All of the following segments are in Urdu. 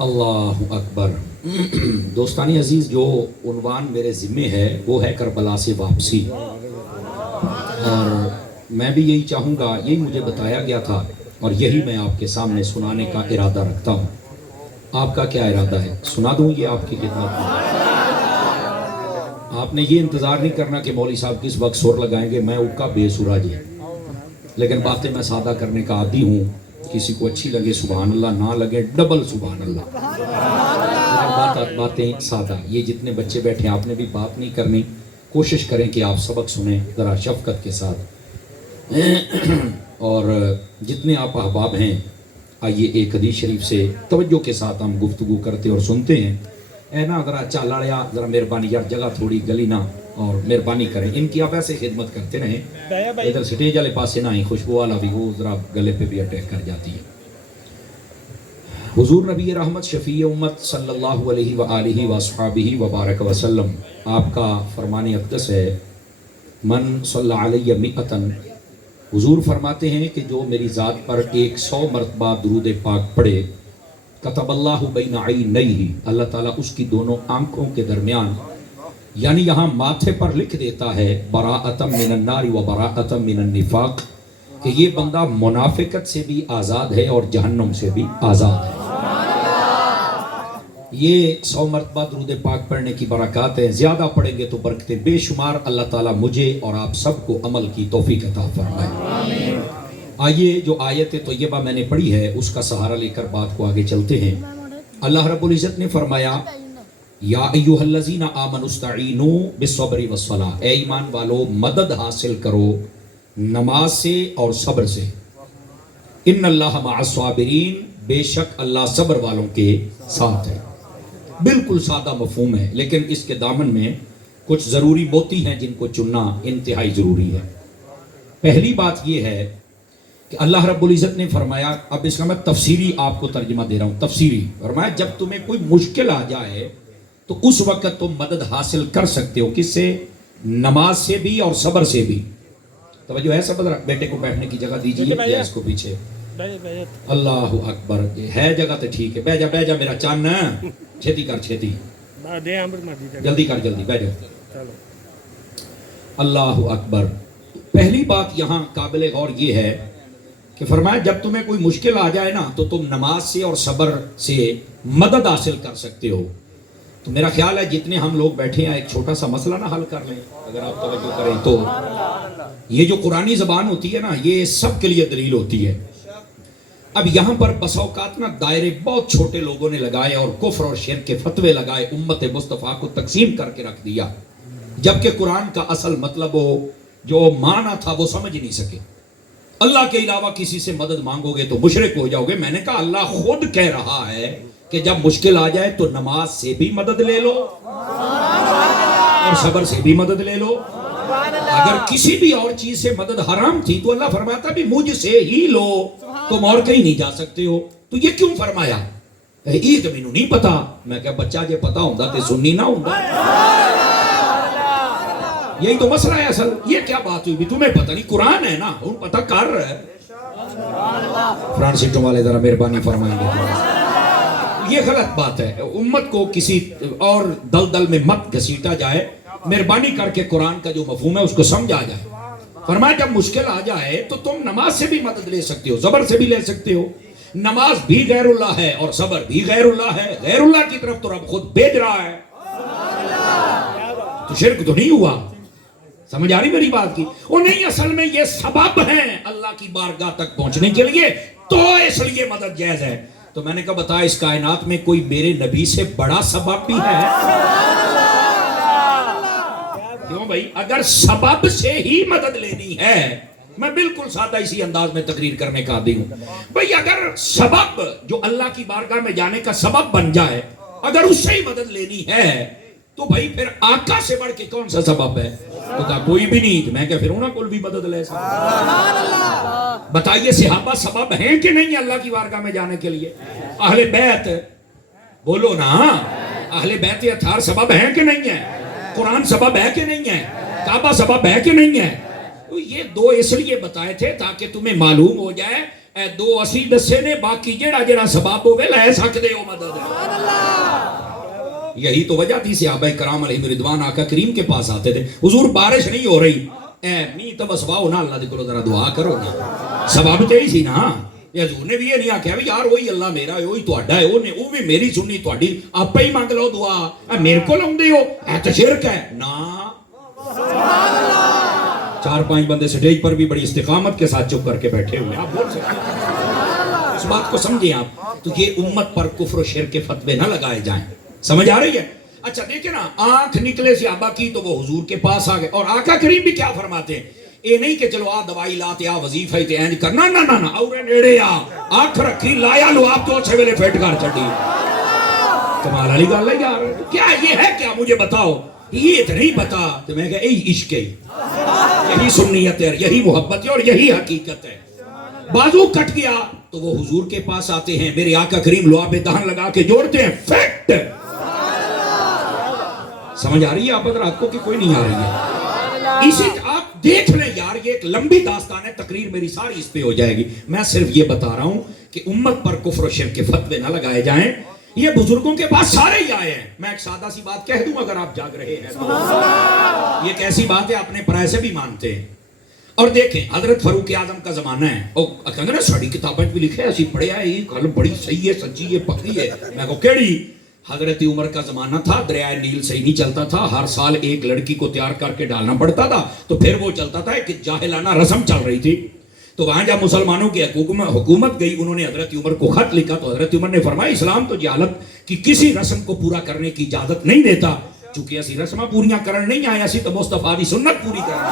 اللہ اکبر۔ دوستانی عزیز، جو عنوان میرے ذمے ہے وہ ہے کربلا سے واپسی، اور میں بھی یہی چاہوں گا، یہی مجھے بتایا گیا تھا اور یہی میں آپ کے سامنے سنانے کا ارادہ رکھتا ہوں۔ آپ کا کیا ارادہ ہے؟ سنا دوں یہ آپ کی خدمت میں؟ آپ نے یہ انتظار نہیں کرنا کہ مولوی صاحب کس وقت سر لگائیں گے، میں اکا بے سورا جی، لیکن باتیں میں سادہ کرنے کا عادی ہوں۔ کسی کو اچھی لگے سبحان اللہ، نہ لگے ڈبل سبحان اللہ، باتیں سادہ۔ یہ جتنے بچے بیٹھے ہیں آپ نے بھی بات نہیں کرنی، کوشش کریں کہ آپ سبق سنیں ذرا شفقت کے ساتھ، اور جتنے آپ احباب ہیں آئیے ایک حدیث شریف سے توجہ کے ساتھ ہم گفتگو کرتے اور سنتے ہیں۔ اے نا ذرا چالا لیا، ذرا مہربانی یار، جگہ تھوڑی گلی نہ، اور مہربانی کریں ان کی، آپ ایسے خدمت کرتے رہیں۔ ادھر سٹیج والے پاسے نہ ہی، خوشبو والا بھی وہ ذرا گلے پہ بھی اٹیک کر جاتی ہے۔ حضور نبی رحمت شفیع امت صلی اللہ علیہ وآلہ وصحبہ وبارک وسلم، آپ کا فرمان اقدس ہے، من صلی علیہ مئتن، حضور فرماتے ہیں کہ جو میری ذات پر 100 مرتبہ درود پاک پڑھے، کتب اللہ بین عینیہ، اللہ تعالیٰ اس کی دونوں آنکھوں کے درمیان، یعنی یہاں ماتھے پر لکھ دیتا ہے، براءۃ من النار و براءۃ من النفاق، کہ یہ بندہ منافقت سے بھی آزاد ہے اور جہنم سے بھی آزاد ہے۔ یہ 100 مرتبہ درود پاک پڑھنے کی برکات ہیں، زیادہ پڑھیں گے تو برکتیں بے شمار۔ اللہ تعالیٰ مجھے اور آپ سب کو عمل کی توفیق عطا فرمائے۔ آئیے جو آیت طیبہ میں نے پڑھی ہے اس کا سہارا لے کر بات کو آگے چلتے ہیں۔ اللہ رب العزت نے فرمایا، یا ایھا الذین آمنوا استعینوا بالصبر والصلاۃ، اے ایمان والو مدد حاصل کرو نماز سے اور صبر سے۔ ان اللہ مع الصابرین، بے شک اللہ صبر والوں کے ساتھ ہے۔ بالکل سادہ مفہوم ہے، لیکن اس کے دامن میں کچھ ضروری موتی ہیں جن کو چننا انتہائی ضروری ہے۔ پہلی بات یہ ہے کہ اللہ رب العزت نے فرمایا، اب اس کا میں تفسیری آپ کو ترجمہ دے رہا ہوں، تفسیری فرمایا، جب تمہیں کوئی مشکل آ جائے تو اس وقت تم مدد حاصل کر سکتے ہو، کس سے؟ نماز سے بھی اور صبر سے بھی۔ توجہ ہے؟ سب ذرا بیٹے کو بیٹھنے کی جگہ دیجیے یا اس کو پیچھے۔ اللہ اکبر، ہے جگہ تو ٹھیک ہے، بہ جا میرا چان، چھیتی کر، چھیتی جلدی کر، جلدی بہ جا۔ اللہ اکبر۔ پہلی بات یہاں قابل غور یہ ہے کہ فرمایا جب تمہیں کوئی مشکل آ جائے نا تو تم نماز سے اور صبر سے مدد حاصل کر سکتے ہو۔ تو میرا خیال ہے جتنے ہم لوگ بیٹھے ہیں ایک چھوٹا سا مسئلہ نہ حل کر لیں اگر آپ توجہ کریں تو۔ یہ جو قرآنی زبان ہوتی ہے نا، یہ سب کے لیے دلیل ہوتی ہے۔ اب یہاں پر بس اوقات نا دائرے بہت چھوٹے لوگوں نے لگائے اور کفر اور شرک کے فتوے لگائے، امت مصطفیٰ کو تقسیم کر کے رکھ دیا، جبکہ قرآن کا اصل مطلب جو معنی تھا وہ سمجھ نہیں سکے۔ اللہ کے علاوہ کسی سے مدد مانگو گے تو مشرک ہو جاؤ گے۔ میں نے کہا اللہ خود کہہ رہا ہے کہ جب مشکل آ جائے تو نماز سے بھی مدد لے لو اور صبر سے بھی مدد لے لو۔ اگر کسی بھی اور چیز سے مدد حرام تھی تو اللہ فرماتا بھی مجھ سے ہی لو، تم اور کہیں نہیں جا سکتے ہو۔ تو یہ کیوں فرمایا؟ یہ تو مینوں نہیں پتا۔ میں کہا بچہ جے پتا ہوندا تے سنی نہ ہوندا۔ یہی تو مسئلہ ہے اصل۔ یہ کیا بات ہوئی بھی تمہیں پتہ نہیں؟ قرآن ہے نا، ہوں پتہ کر رہا ہے۔ فرانس سیٹوں والے ذرا مہربانی فرمائیں گے، یہ غلط بات ہے۔ امت کو کسی اور دلدل میں مت گھسیٹا جائے، مہربانی کر کے قرآن کا جو مفہوم ہے اس کو سمجھا جائے۔ فرمایا جب مشکل آ جائے تو تم نماز سے بھی مدد لے سکتے ہو، صبر سے بھی لے سکتے ہو۔ نماز بھی غیر اللہ ہے اور صبر بھی غیر اللہ ہے۔ غیر اللہ کی طرف تو رب خود بھیج رہا ہے، تو شرک تو نہیں ہوا۔ سمجھ آ رہی میری بات کی؟ وہ نہیں، اصل میں یہ سبب ہیں اللہ کی بارگاہ تک پہنچنے کے لیے، تو اس لیے مدد جائز ہے۔ تو میں نے کہا بتا اس کائنات میں کوئی میرے نبی سے بڑا سبب بھی ہے؟ کیوں بھائی؟ اگر سبب سے ہی مدد لینی ہے، میں بالکل سادہ اسی انداز میں تقریر کرنے کا عادی ہوں بھائی، اگر سبب جو اللہ کی بارگاہ میں جانے کا سبب بن جائے، اگر اس سے ہی مدد لینی ہے تو بھائی پھر آقا سے بڑھ کے کون سا سبب ہے؟ تو کہا کوئی بھی نہیں۔ میں کہا پھر انہوں کو بھی مدد لے سکتا۔ بتائیے صحابہ سبب ہیں کہ نہیں اللہ کی بارگاہ میں جانے کے لیے؟ اہل بیت بولو نا، اہل بیت اطہار سبب ہیں کہ نہیں ہے؟ قرآن سبب ہے کہ نہیں ہے؟ کعبہ سبب ہے کہ نہیں ہے؟ تو یہ دو اس لیے بتائے تھے تاکہ تمہیں معلوم ہو جائے اے دو اسی دسے نے، باقی جیڑا جیڑا سباب ہوئے لے سکتے ہو مدد ہے۔ یہی تو وجہ تھی صحابہ کرام علیہ رضوان آقا کریم کے پاس آتے تھے، حضور بارش نہیں ہو رہی، اے می تو بس واؤ نا اللہ دے کولو ذرا دعا کرو نا، سبب تے ہی سی نا۔ یہ حضور نے بھی یہ نہیں آکھیا بھی یار وہی اللہ میرا ہے وہی تہاڈا ہے، وہ بھی میری سنی تہاڈی آپ ہی مانگ لو دعا، اے میرے کو لاؤندے ہو، اے تو شرک ہے نا۔ چار پانچ بندے سٹیج پر بھی بڑی استقامت کے ساتھ چپ کر کے بیٹھے ہوئے، آپ بول سکتے ہیں، اس بات کو سمجھیں آپ، تو یہ امت پر کفر و شرک کے فتوے نہ لگائے جائیں، سمجھ آ رہی ہے؟ اچھا دیکھیں نا، آنکھ نکلے صحابہ کی تو وہ حضور کے پاس آ گئے، اور آقا کریم بھی کیا فرماتے ہیں، یہ نہیں کہ چلو آ دوائی لاتے آ وظیفہ تے اینج کرنا، نا نا نا، اور نیڑے آ آنکھ رکھی لایا لو آپ تو اچھے ویلے پھیٹ کر چڑی۔ کمال علی گل ہے یار، کیا یہ ہے کیا مجھے بتاؤ، یہ تو نہیں پتا، تو میں کہا یہی عشق ہے، یہی سنیت ہے، یہی محبت ہے اور یہی حقیقت ہے۔ بازو کٹ گیا تو وہ حضور کے پاس آتے ہیں، میرے آقا کریم لعاب دہن لگا کے جوڑتے ہیں، فیکٹ۔ سمجھ آ رہی ہے آپ حضرات کو کہ کوئی نہیں آ رہی ہے؟ اسے آپ دیکھ لیں یار، یہ ایک لمبی داستان ہے، تقریر میری ساری اس پہ ہو جائے گی، میں صرف یہ بتا رہا ہوں کہ امت پر کفر و شرک کے فتوے نہ لگائے جائیں۔ یہ بزرگوں کے پاس سارے ہی آئے ہیں، میں ایک سادہ سی بات کہہ دوں اگر آپ جاگ رہے ہیں تو یہ ایک ایسی بات ہے اپنے پرائے سے بھی مانتے ہیں۔ اور دیکھیں حضرت فاروق اعظم کا زمانہ ہے، اور کہتے ہیں ساڑی کتابیں بھی لکھے ایسی پڑھے ہے، یہ گل بڑی صحیح ہے، سچی ہے، پکی ہے، میں کہو کیڑی؟ حضرت عمر کا زمانہ تھا، دریائے نیل صحیح نہیں چلتا تھا، ہر سال ایک لڑکی کو تیار کر کے ڈالنا پڑتا تھا، تو پھر وہ چلتا تھا کہ جاہلانہ رسم چل رہی تھی، تو وہاں جب مسلمانوں کی حکومت گئی، انہوں نے حضرت عمر کو خط لکھا، تو حضرت عمر نے فرمایا اسلام تو جہالت کی کسی رسم کو پورا کرنے کی اجازت نہیں دیتا، چونکہ اسی رسمہ پوریاں کرن نہیں آئے، اسی تو مصطفیٰ دی سنت پوری کرنا۔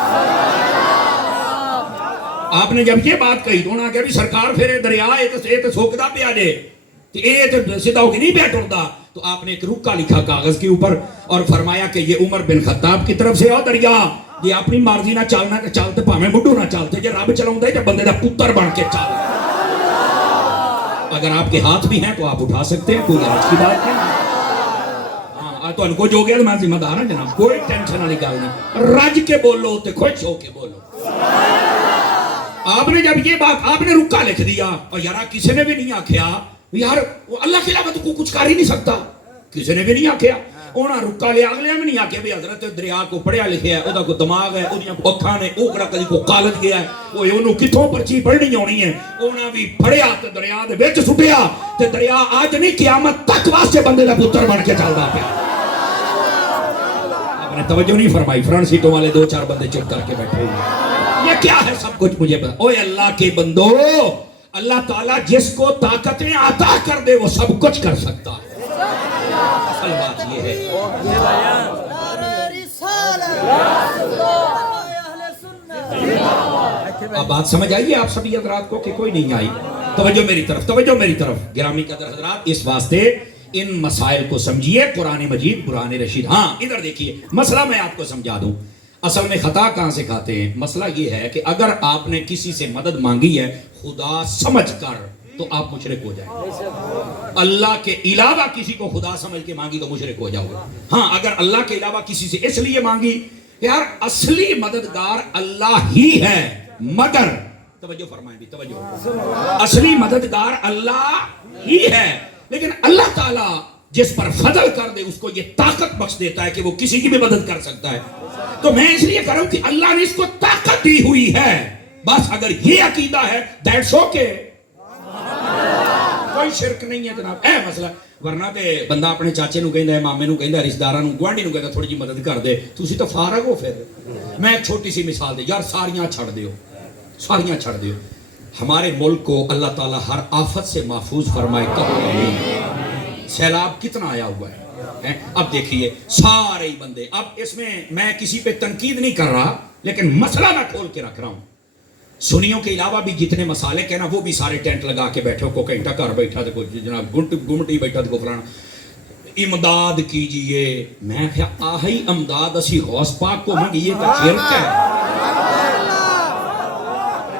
آپ نے جب یہ بات کہی تو انہوں نے کہا بھی سرکار پھر دریا یہ تو سوکدا پیا جے، یہ تو سیدھا ہو کے نہیں پیا ٹردا، تو آپ نے ایک رکا لکھا کاغذ کے اوپر اور فرمایا کہ یہ عمر بن خطاب کی طرف سے ہو دریا، یہ اپنی مرضی نہ چلنا کہ چلتے پاویں بڈھو نہ چلتے، جے رب چلاوندا ہے تے بندے دا پتر بن کے چل۔ اگر آپ کے ہاتھ بھی ہیں تو آپ اٹھا سکتے ہیں، کوئی آج کی بات نہیں۔ ہاں تو ان کو جو گیا تو میں ذمہ دار ہوں جناب، کوئی ٹینشن والی گل نہیں، رج کے بولو تے خوش ہو کے بولو۔ آپ نے جب یہ بات آپ نے رکا لکھ دیا، اور یار کسی نے بھی نہیں آکھیا یار اللہ کے علاوہ تو کوئی کچھ کر ہی نہیں سکتا، کسی نے بھی نہیں آکھیا، انہاں رکا لیا، اگلے بھی نہیں آکھیا بھی حضرت دریا کو پڑھیا لکھیا ہے، او دا کو دماغ ہے، او دیاں اکھاں نے، او کڑا کدی کو کالج گیا ہے، او انہوں کتھوں پرچی پڑھنی ہونی ہے، انہاں بھی پڑھیا تے دریا دے وچ سٹیا، تے دریا آج نہیں قیامت تک واسطے بندے دا پتر بن کے چلدا پیا۔ آپ نے توجہ نہیں فرمائی، فرنٹ سیٹوں والے دو چار بندے چپ کر کے بیٹھے ہوئے، یہ کیا ہے سب کچھ مجھے بتا۔ اوے اللہ کے بندو، اللہ تعالیٰ جس کو طاقتیں عطا کر دے وہ سب کچھ کر سکتا ہے، اصل بات یہ ہے۔ اب بات سمجھ آئیے آپ سبھی حضرات کو کہ کوئی نہیں آئی؟ توجہ میری طرف، توجہ میری طرف، گرامی قدر حضرات، اس واسطے ان مسائل کو سمجھیے، قرآن مجید قرآن رشید۔ ہاں ادھر دیکھیے، مسئلہ میں آپ کو سمجھا دوں، اصل میں خطا کہاں سے کھاتے ہیں؟ مسئلہ یہ ہے کہ اگر آپ نے کسی سے مدد مانگی ہے خدا سمجھ کر تو آپ مشرک ہو جائیں، اللہ کے علاوہ کسی کو خدا سمجھ کے مانگی تو مشرک ہو جاؤ گے۔ ہاں اگر اللہ کے علاوہ کسی سے اس لیے مانگی یار اصلی مددگار اللہ ہی ہے، مگر توجہ فرمائیں بھی، توجہ، اصلی مددگار اللہ ہی ہے، لیکن اللہ تعالیٰ جس پر فضل کر دے اس کو یہ طاقت بخش دیتا ہے کہ وہ کسی کی بھی مدد کر سکتا ہے۔ تو میں اس لیے کہہ رہا ہوں کہ اللہ نے اس کو طاقت دی ہوئی ہے، بس اگر یہ عقیدہ ہے دیٹس اوکے، کوئی شرک نہیں ہے جناب، اے مسئلہ۔ ورنہ تے بندہ اپنے چاچے نو کہندا ہے، مامے نو کہندا ہے، رشتہ داراں نو، گوانڈی نو کہندا تھوڑی جی مدد کر دے، تسی تو فارغ ہو۔ پھر میں ایک چھوٹی سی مثال دے یار، ساریاں چھڑ دیو، ساریاں چھڑ دیو۔ ہمارے ملک کو اللہ تعالیٰ ہر آفت سے محفوظ فرمائے، کہو آمین۔ سیلاب کتنا آیا ہوا ہے، اب دیکھیے سارے بندے، اب اس میں کسی پہ تنقید نہیں کر رہا، لیکن مسئلہ میں کھول کے رکھ رہا ہوں۔ سنیوں کے علاوہ بھی جتنے مسالے کہنا وہ بھی سارے ٹینٹ لگا کے بیٹھے ہو، کو گھنٹہ گھر بیٹھا تھے، کوئی جناب گمٹی بیٹھا تھے، کو فلانا امداد کیجئے۔ میں کہا آہی امداد اسی غوث پاک کو منگیے کا شرک ہے،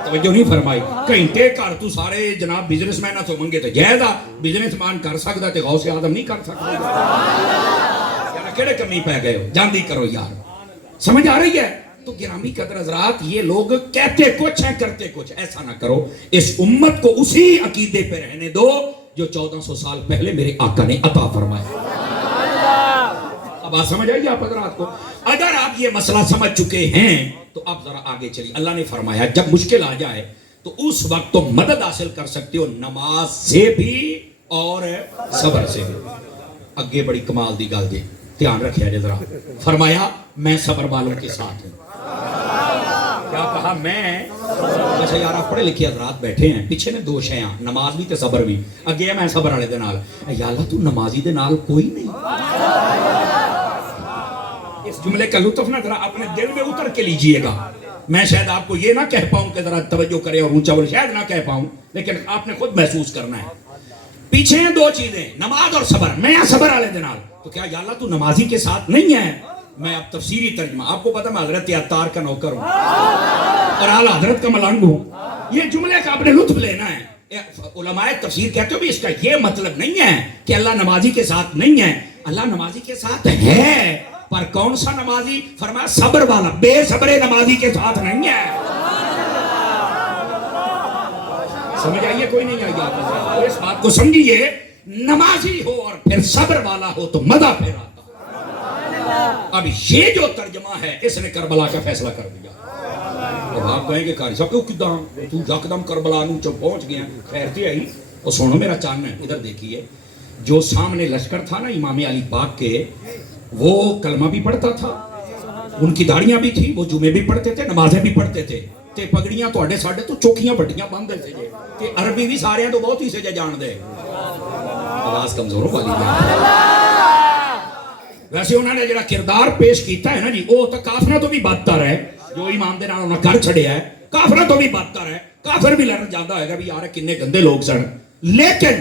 توجہ نہیں فرمائی۔ گھنٹے کر تو سارے جناب بزنس مین تو منگے تو جائزہ بزنس مان کر سکتا تے غوث آدم نہیں کر سکتا، یار کیڑے کمی پہ گئے ہو، جاندی کرو یار، سمجھ آ رہی ہے؟ تو گرامی قدر حضرات یہ لوگ کہتے کچھ ہیں کرتے کچھ. ایسا نہ کرو, اس امت کو اسی عقیدے پہ رہنے دو جو 1400 سال پہلے میرے آقا نے عطا فرمایا. اب بات سمجھ آئی آپ حضرات کو؟ اگر آپ یہ مسئلہ سمجھ چکے ہیں تو آپ ذرا آگے چلیے. اللہ نے فرمایا جب مشکل آ جائے تو اس وقت تو مدد حاصل کر سکتے ہو نماز سے بھی اور صبر سے بھی. اگے بڑی کمال دی گل جی, دھیان رکھیا جی ذرا. فرمایا میں صبر والوں کے ساتھ ہوں. کیا کہا؟ میں. اچھا یار آپ پڑھے لکھے حضرات بیٹھے ہیں, پیچھے نے دو شیاں, نماز بھی تے صبر بھی. اگے میں صبر والے دے نال. یا اللہ تو نمازی دے نال کوئی نہیں. اس جملے کا لطف نہ ذرا اپنے دل میں اتر کے لیجئے گا. میں شاید آپ کو یہ نہ کہہ پاؤں کہ ذرا توجہ کرے اور اونچا بولے, شاید نہ کہہ پاؤں, لیکن آپ نے خود محسوس کرنا ہے. پیچھے ہیں دو چیزیں, نماز اور صبر. میں صبر والے دے نال. تو کیا یا اللہ تو نمازی کے ساتھ نہیں ہے؟ میں اب تفسیری ترجمہ, آپ کو پتہ میں حضرت عطار کا نوکر ہوں اور اعلیٰ حضرت کا ملنگ ہوں. یہ جملے کا آپ نے لطف لینا ہے. علماء تفسیر کہتے ہو بھی اس کا یہ مطلب نہیں ہے کہ اللہ نمازی کے ساتھ نہیں ہے. اللہ نمازی کے ساتھ ہے, پر کون سا نمازی؟ فرمایا صبر والا. بے صبر نمازی کے ساتھ نہیں ہے. سمجھ آئیے کوئی نہیں آئیے آپ اس بات کو سمجھیے. نمازی ہو اور پھر صبر والا ہو تو مزہ پھر آتا. اب یہ جو ترجمہ ہے اس نے کربلا کا فیصلہ کر دیا. اب آپ کہیں گے قاری صاحب کیوں کدام تو یکدم کربلا نو چ پہنچ گیا؟ خیر تھی آئی. اور سنو میرا چان ہے, ادھر دیکھیے. جو سامنے لشکر تھا نا امام علی پاک کے, وہ کلمہ بھی پڑھتا تھا, ان کی داڑیاں بھی تھی, وہ جمعے بھی پڑھتے تھے, نمازیں بھی پڑھتے تھے, تے پگڑیاں توڑے ساڑھے تو چوکیاں بڑیاں باندھتے تھے, تے عربی بھی سارے ہیں تو بہت ہی سے جان دے. آواز کمزوروں والی ہے. ویسے انہوں نے جڑا کردار پیش کیتا ہے نا جی, وہ تو کافروں تو بھی بدتر ہے. جو ایمان دے نال انہوں نے کر چھڑیا ہے, کافروں تو بھی بدتر ہے. کافر بھی لڑن جاتا ہے گا بھی یار کنے گندے لوگ سن, لیکن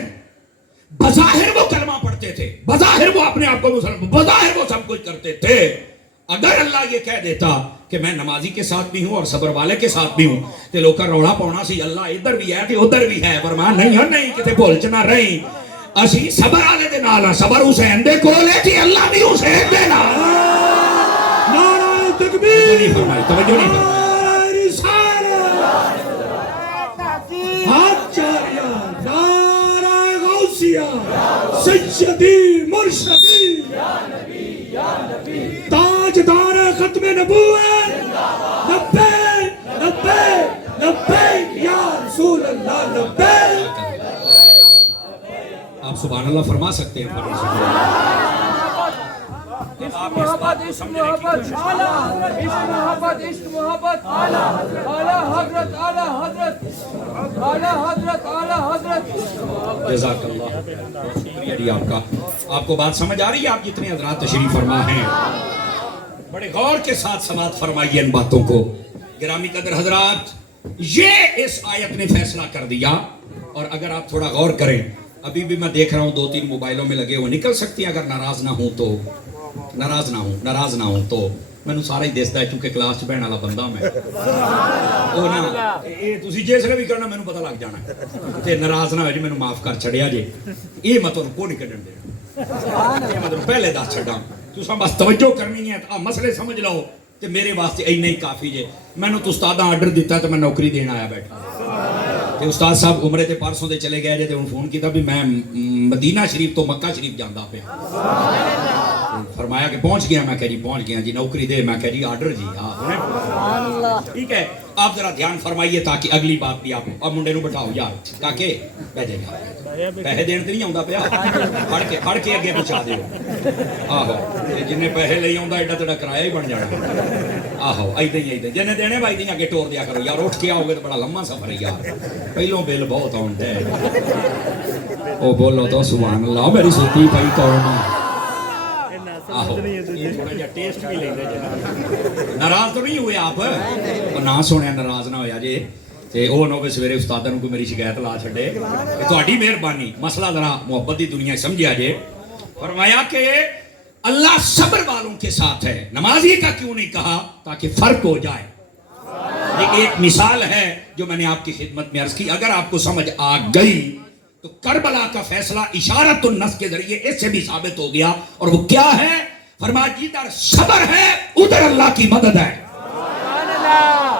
بظاہر وہ کلمہ پڑھتے تھے, بظاہر وہ اپنے آپ کو مسلمان, بظاہر وہ سب کچھ کرتے تھے. اگر اللہ یہ کہہ دیتا کہ میں نمازی کے ساتھ بھی ہوں اور صبر والے کے ساتھ بھی ہوں, تے لوگ کا روڑا پاؤنا سی اللہ ادھر بھی ہے تے ادھر بھی ہے. فرمان نہیں ہے, نہیں کتے بھول چ نہ رہی. اسی صبر والے دے نال, صبر حسین دے کولے تھی, اللہ بھی حسین دے نال. نعرہ تکبیر, توجہ نہیں فرمائی, توجہ نہیں فرمائی. سیدی مرشدی تاجدار ختم نبوت, لبیک لبیک لبیک یا رسول اللہ لبیک. آپ سبحان اللہ فرما سکتے ہیں. محبت عشق محبت اعلیٰ عشق محبت عشق محبت اعلیٰ حضرت اعلیٰ حضرت اعلیٰ حضرت اعلیٰ حضرت. جزاک اللہ, بہت شکریہ جی آپ کا. آپ کو بات سمجھ آ رہی ہے؟ آپ جتنے حضرات تشریف فرما ہیں بڑے غور کے ساتھ سماعت فرمائیے ان باتوں کو. گرامی قدر حضرات, یہ اس آیت نے فیصلہ کر دیا. اور اگر آپ تھوڑا غور کریں, ابھی بھی میں دیکھ رہا ہوں 2-3 موبائلوں میں لگے ہوئے, نکل سکتی ہیں اگر ناراض نہ ہوں تو. ناراض نہ ہوں تو مینوں سارا ہی دستا ہے کیونکہ کلاس چ بہن والا بندہ میں. وہ نا یہ تسی جس نے بھی کرنا مینوں پتہ لگ جانا تے ناراض نہ ہو جی, مینوں معاف کر چھڑیا جی. یہ مطلب کو نہیں کڈن دینا, یہ مطلب پہلے دس چھڈاں. تساں بس توجہ کرنی ہے, آ مسئلے سمجھ لو تے میرے واسطے اینا ہی کافی جے. مینوں تو استاداں آرڈر دیتا تے میں نوکری دین آیا بیٹھا. تے استاد صاحب عمرے تے پرسوں دے چلے گئے جے, تے انہوں فون کیتا بھی میں مدینہ شریف تو مکہ شریف جاندا پیا. فرمایا کہ پہنچ گیا. میں کہا جی پہنچ گیا جی, نوکری دے. میں کہا جی آرڈر جی. ٹھیک ہے, آپ ذرا دھیان فرمائیے تاکہ اگلی بات بھی آپ. اب منڈے نو بٹھاؤ یار تاکہ بیٹھے گا, پیسے دین تے نہیں آوندا پیا, پڑھ کے اگے پہنچا دیو. آہو جن پیسے لے آوندا ایڈا تیرا کرایہ ہی بن جانا. آہو ایداں ہی جن دینے بھائی دیاں اگے ٹور دیا کرو یار. اٹھ کے آؤ گے تو بڑا لمبا سفر ہے یار, پہلوں بل بہت آوندا ہے. او بولو تو سبحان اللہ, میری سوتی پئی قوم. ٹیسٹ بھی لیندے جی. ناراض تو نہیں ہوئے آپ, نہ سنیا ناراض نہ ہویا جی. تے او نو سویرے استاداں نوں کوئی میری شکایت لا چھڈے, کہ تہاڈی مہربانی. مسئلہ ذرا محبت دی دنیا سمجھیا جے. فرمایا کہ اللہ صبر والوں کے ساتھ ہے. نمازی کا کیوں نہیں کہا؟ تاکہ فرق ہو جائے. یہ ایک مثال ہے جو میں نے آپ کی خدمت میں عرض کی. اگر آپ کو سمجھ آ گئی تو کربلا کا فیصلہ اشارت النص کے ذریعے اس سے بھی ثابت ہو گیا. اور وہ کیا ہے؟ فرمایا جدھر صبر ہے ادھر اللہ کی مدد ہے.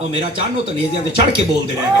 ਉਹ ਮੇਰਾ ਚਾਨੋ ਤੇ ਨੇਜ਼ਿਆਂ ਤੇ ਚੜ ਕੇ ਬੋਲਦੇ ਰਹਿ ਗਏ।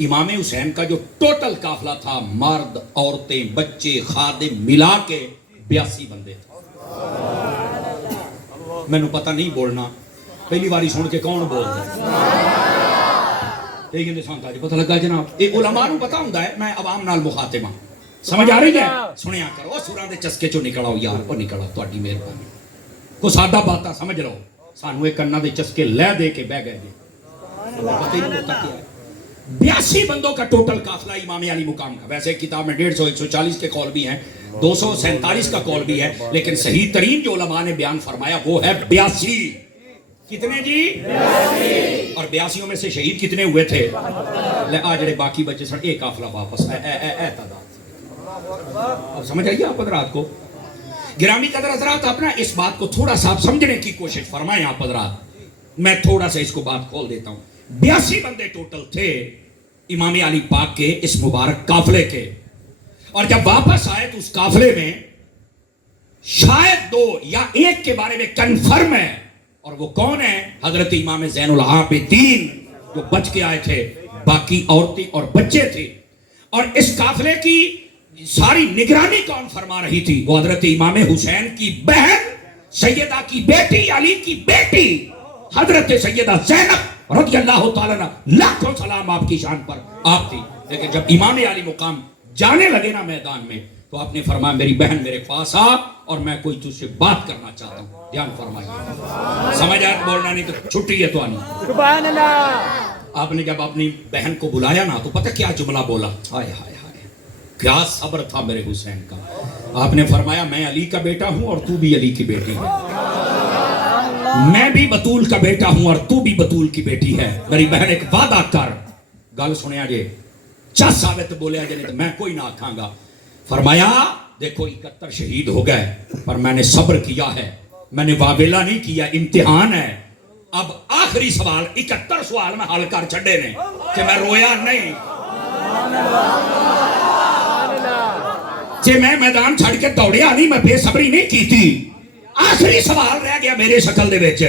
امام حسین کا جو ٹوٹل قافلہ تھا مرد عورتیں بچے خادم ملا کے 82 بندے تھے. مینوں پتہ نہیں بولنا پہلی باری سن کے کون بول رہا ہے یہ سانتا جی پتہ لگا جناب یہ علماء نوں پتہ ہوندا ہے میں عوام نال مخاطب ہاں سمجھ آ رہی ہے سنیا کرو سوراں دے چسکے چوں نکل آؤ یار او نکل آؤ تہاڈی مہربانی کو سادہ باتاں سمجھ لو سانوں ایک کناں دے چسکے لے دے کے بہ گئے پتہ ہی نہیں ہوتا کیا ہے 82 بندوں کا ٹوٹل قافلہ امام علی مقام کا. ویسے کتاب میں 150 140 کے قول بھی ہیں 247 کا قول بھی ہے لیکن صحیح ترین جو علماء نے بیان فرمایا وہ ہے 82. کتنے جی 82 اور 82 میں سے شہید کتنے ہوئے تھے لے آ جڑے باقی بچے سن ایک قافلہ واپس اے تعداد. اب سمجھ آئیے آپ حضرات کو گرامی قدر حضرات اپنا اس بات کو تھوڑا سا آپ سمجھنے کی کوشش فرمائیں آپ حضرات میں تھوڑا سا اس کو بات کھول دیتا ہوں. 82 بندے ٹوٹل تھے امام علی پاک کے اس مبارک قافلے کے اور جب واپس آئے تو اس قافلے میں شاید 2 یا 1 کے بارے میں کنفرم ہے اور وہ کون ہے حضرت امام زین العابدین جو بچ کے آئے تھے باقی عورتیں اور بچے تھے. اور اس قافلے کی ساری نگرانی کون فرما رہی تھی وہ حضرت امام حسین کی بہن سیدہ کی بیٹی علی کی بیٹی حضرت سیدہ زینب رضی اللہ تعالیٰ عنہ لاکھوں سلام آپ کی شان پر آپ تھی. لیکن جب امام علی مقام جانے لگے نا میدان میں تو آپ نے فرمایا میری بہن میرے پاس آ اور میں کوئی تجھ سے بات کرنا چاہتا ہوں. دھیان فرمائیے سمجھ آئے بولنا نہیں تو چھٹی ہے تو آنی. سبحان اللہ. آپ نے جب اپنی بہن کو بلایا نا تو پتہ کیا جملہ بولا ہائے ہائے ہائے کیا صبر تھا میرے حسین کا. آپ نے فرمایا میں علی کا بیٹا ہوں اور تو بھی علی کی بیٹی ہے میں بھی بطول کا بیٹا ہوں اور تو بھی بطول کی بیٹی ہے. میری بہن ایک وعدہ کر گل سنیا جے چس ثابت بولیا جے نہیں تو میں کوئی نہ آکھاں گا. فرمایا دیکھو 71 شہید ہو گئے پر میں نے صبر کیا ہے میں نے واویلا نہیں کیا امتحان ہے. اب آخری سوال 71 سوال میں حل کر چھڑے نے کہ میں رویا نہیں جے میں میدان چھڑ کے دوڑیا نہیں میں بے صبری نہیں کی تھی. آخری سوال رہ گیا میرے شکل دے وچ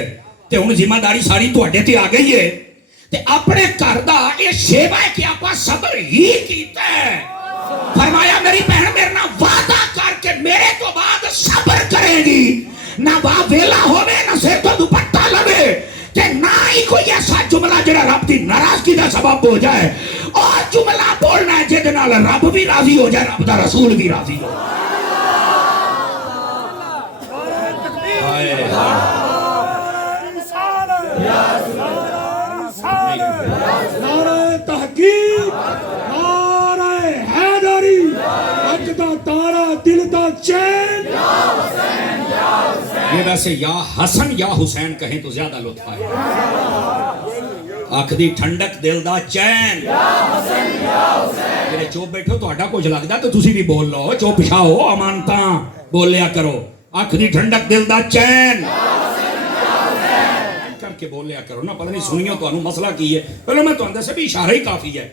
تے ہن ذمہ داری ساری تواڈے تے آ گئی ہے تے اپنے گھر دا اے سیوا ہے کہ آپا صبر ہی کیتا ہے. فرمایا میری بہن میرے نال وعدہ کر کے میرے تو بعد صبر کرے گی نہ وا ویلا ہوے نہ سر تو دوپٹہ لوے تے نہ ہی کوئی ایسا جملہ جڑا رب دی ناراضگی دا سبب ہو جائے اور جملہ بولنا ہے جے دے نال رب بھی راضی ہو جائے رب دا رسول بھی راضی ہو. نعرہ تحقیق نعرہ حیدری حق دا تارا دل دا چین یہ ویسے یا حسن یا حسین کہیں تو زیادہ لطف آئے آنکھ دی ٹھنڈک دل دا چین میرے چوپ بیٹھو تو اڈا کچھ لگتا تو تسی بھی بول لو چوپ شاہو امانتاں بول لیا کرو آنکھ دی ٹھنڈک دل دا چین کر کے بول لیا کرو نا پتہ نہیں سنیو تو انہوں مسئلہ کی ہے پہلے میں تو اندر سے بھی اشارہ ہی کافی ہے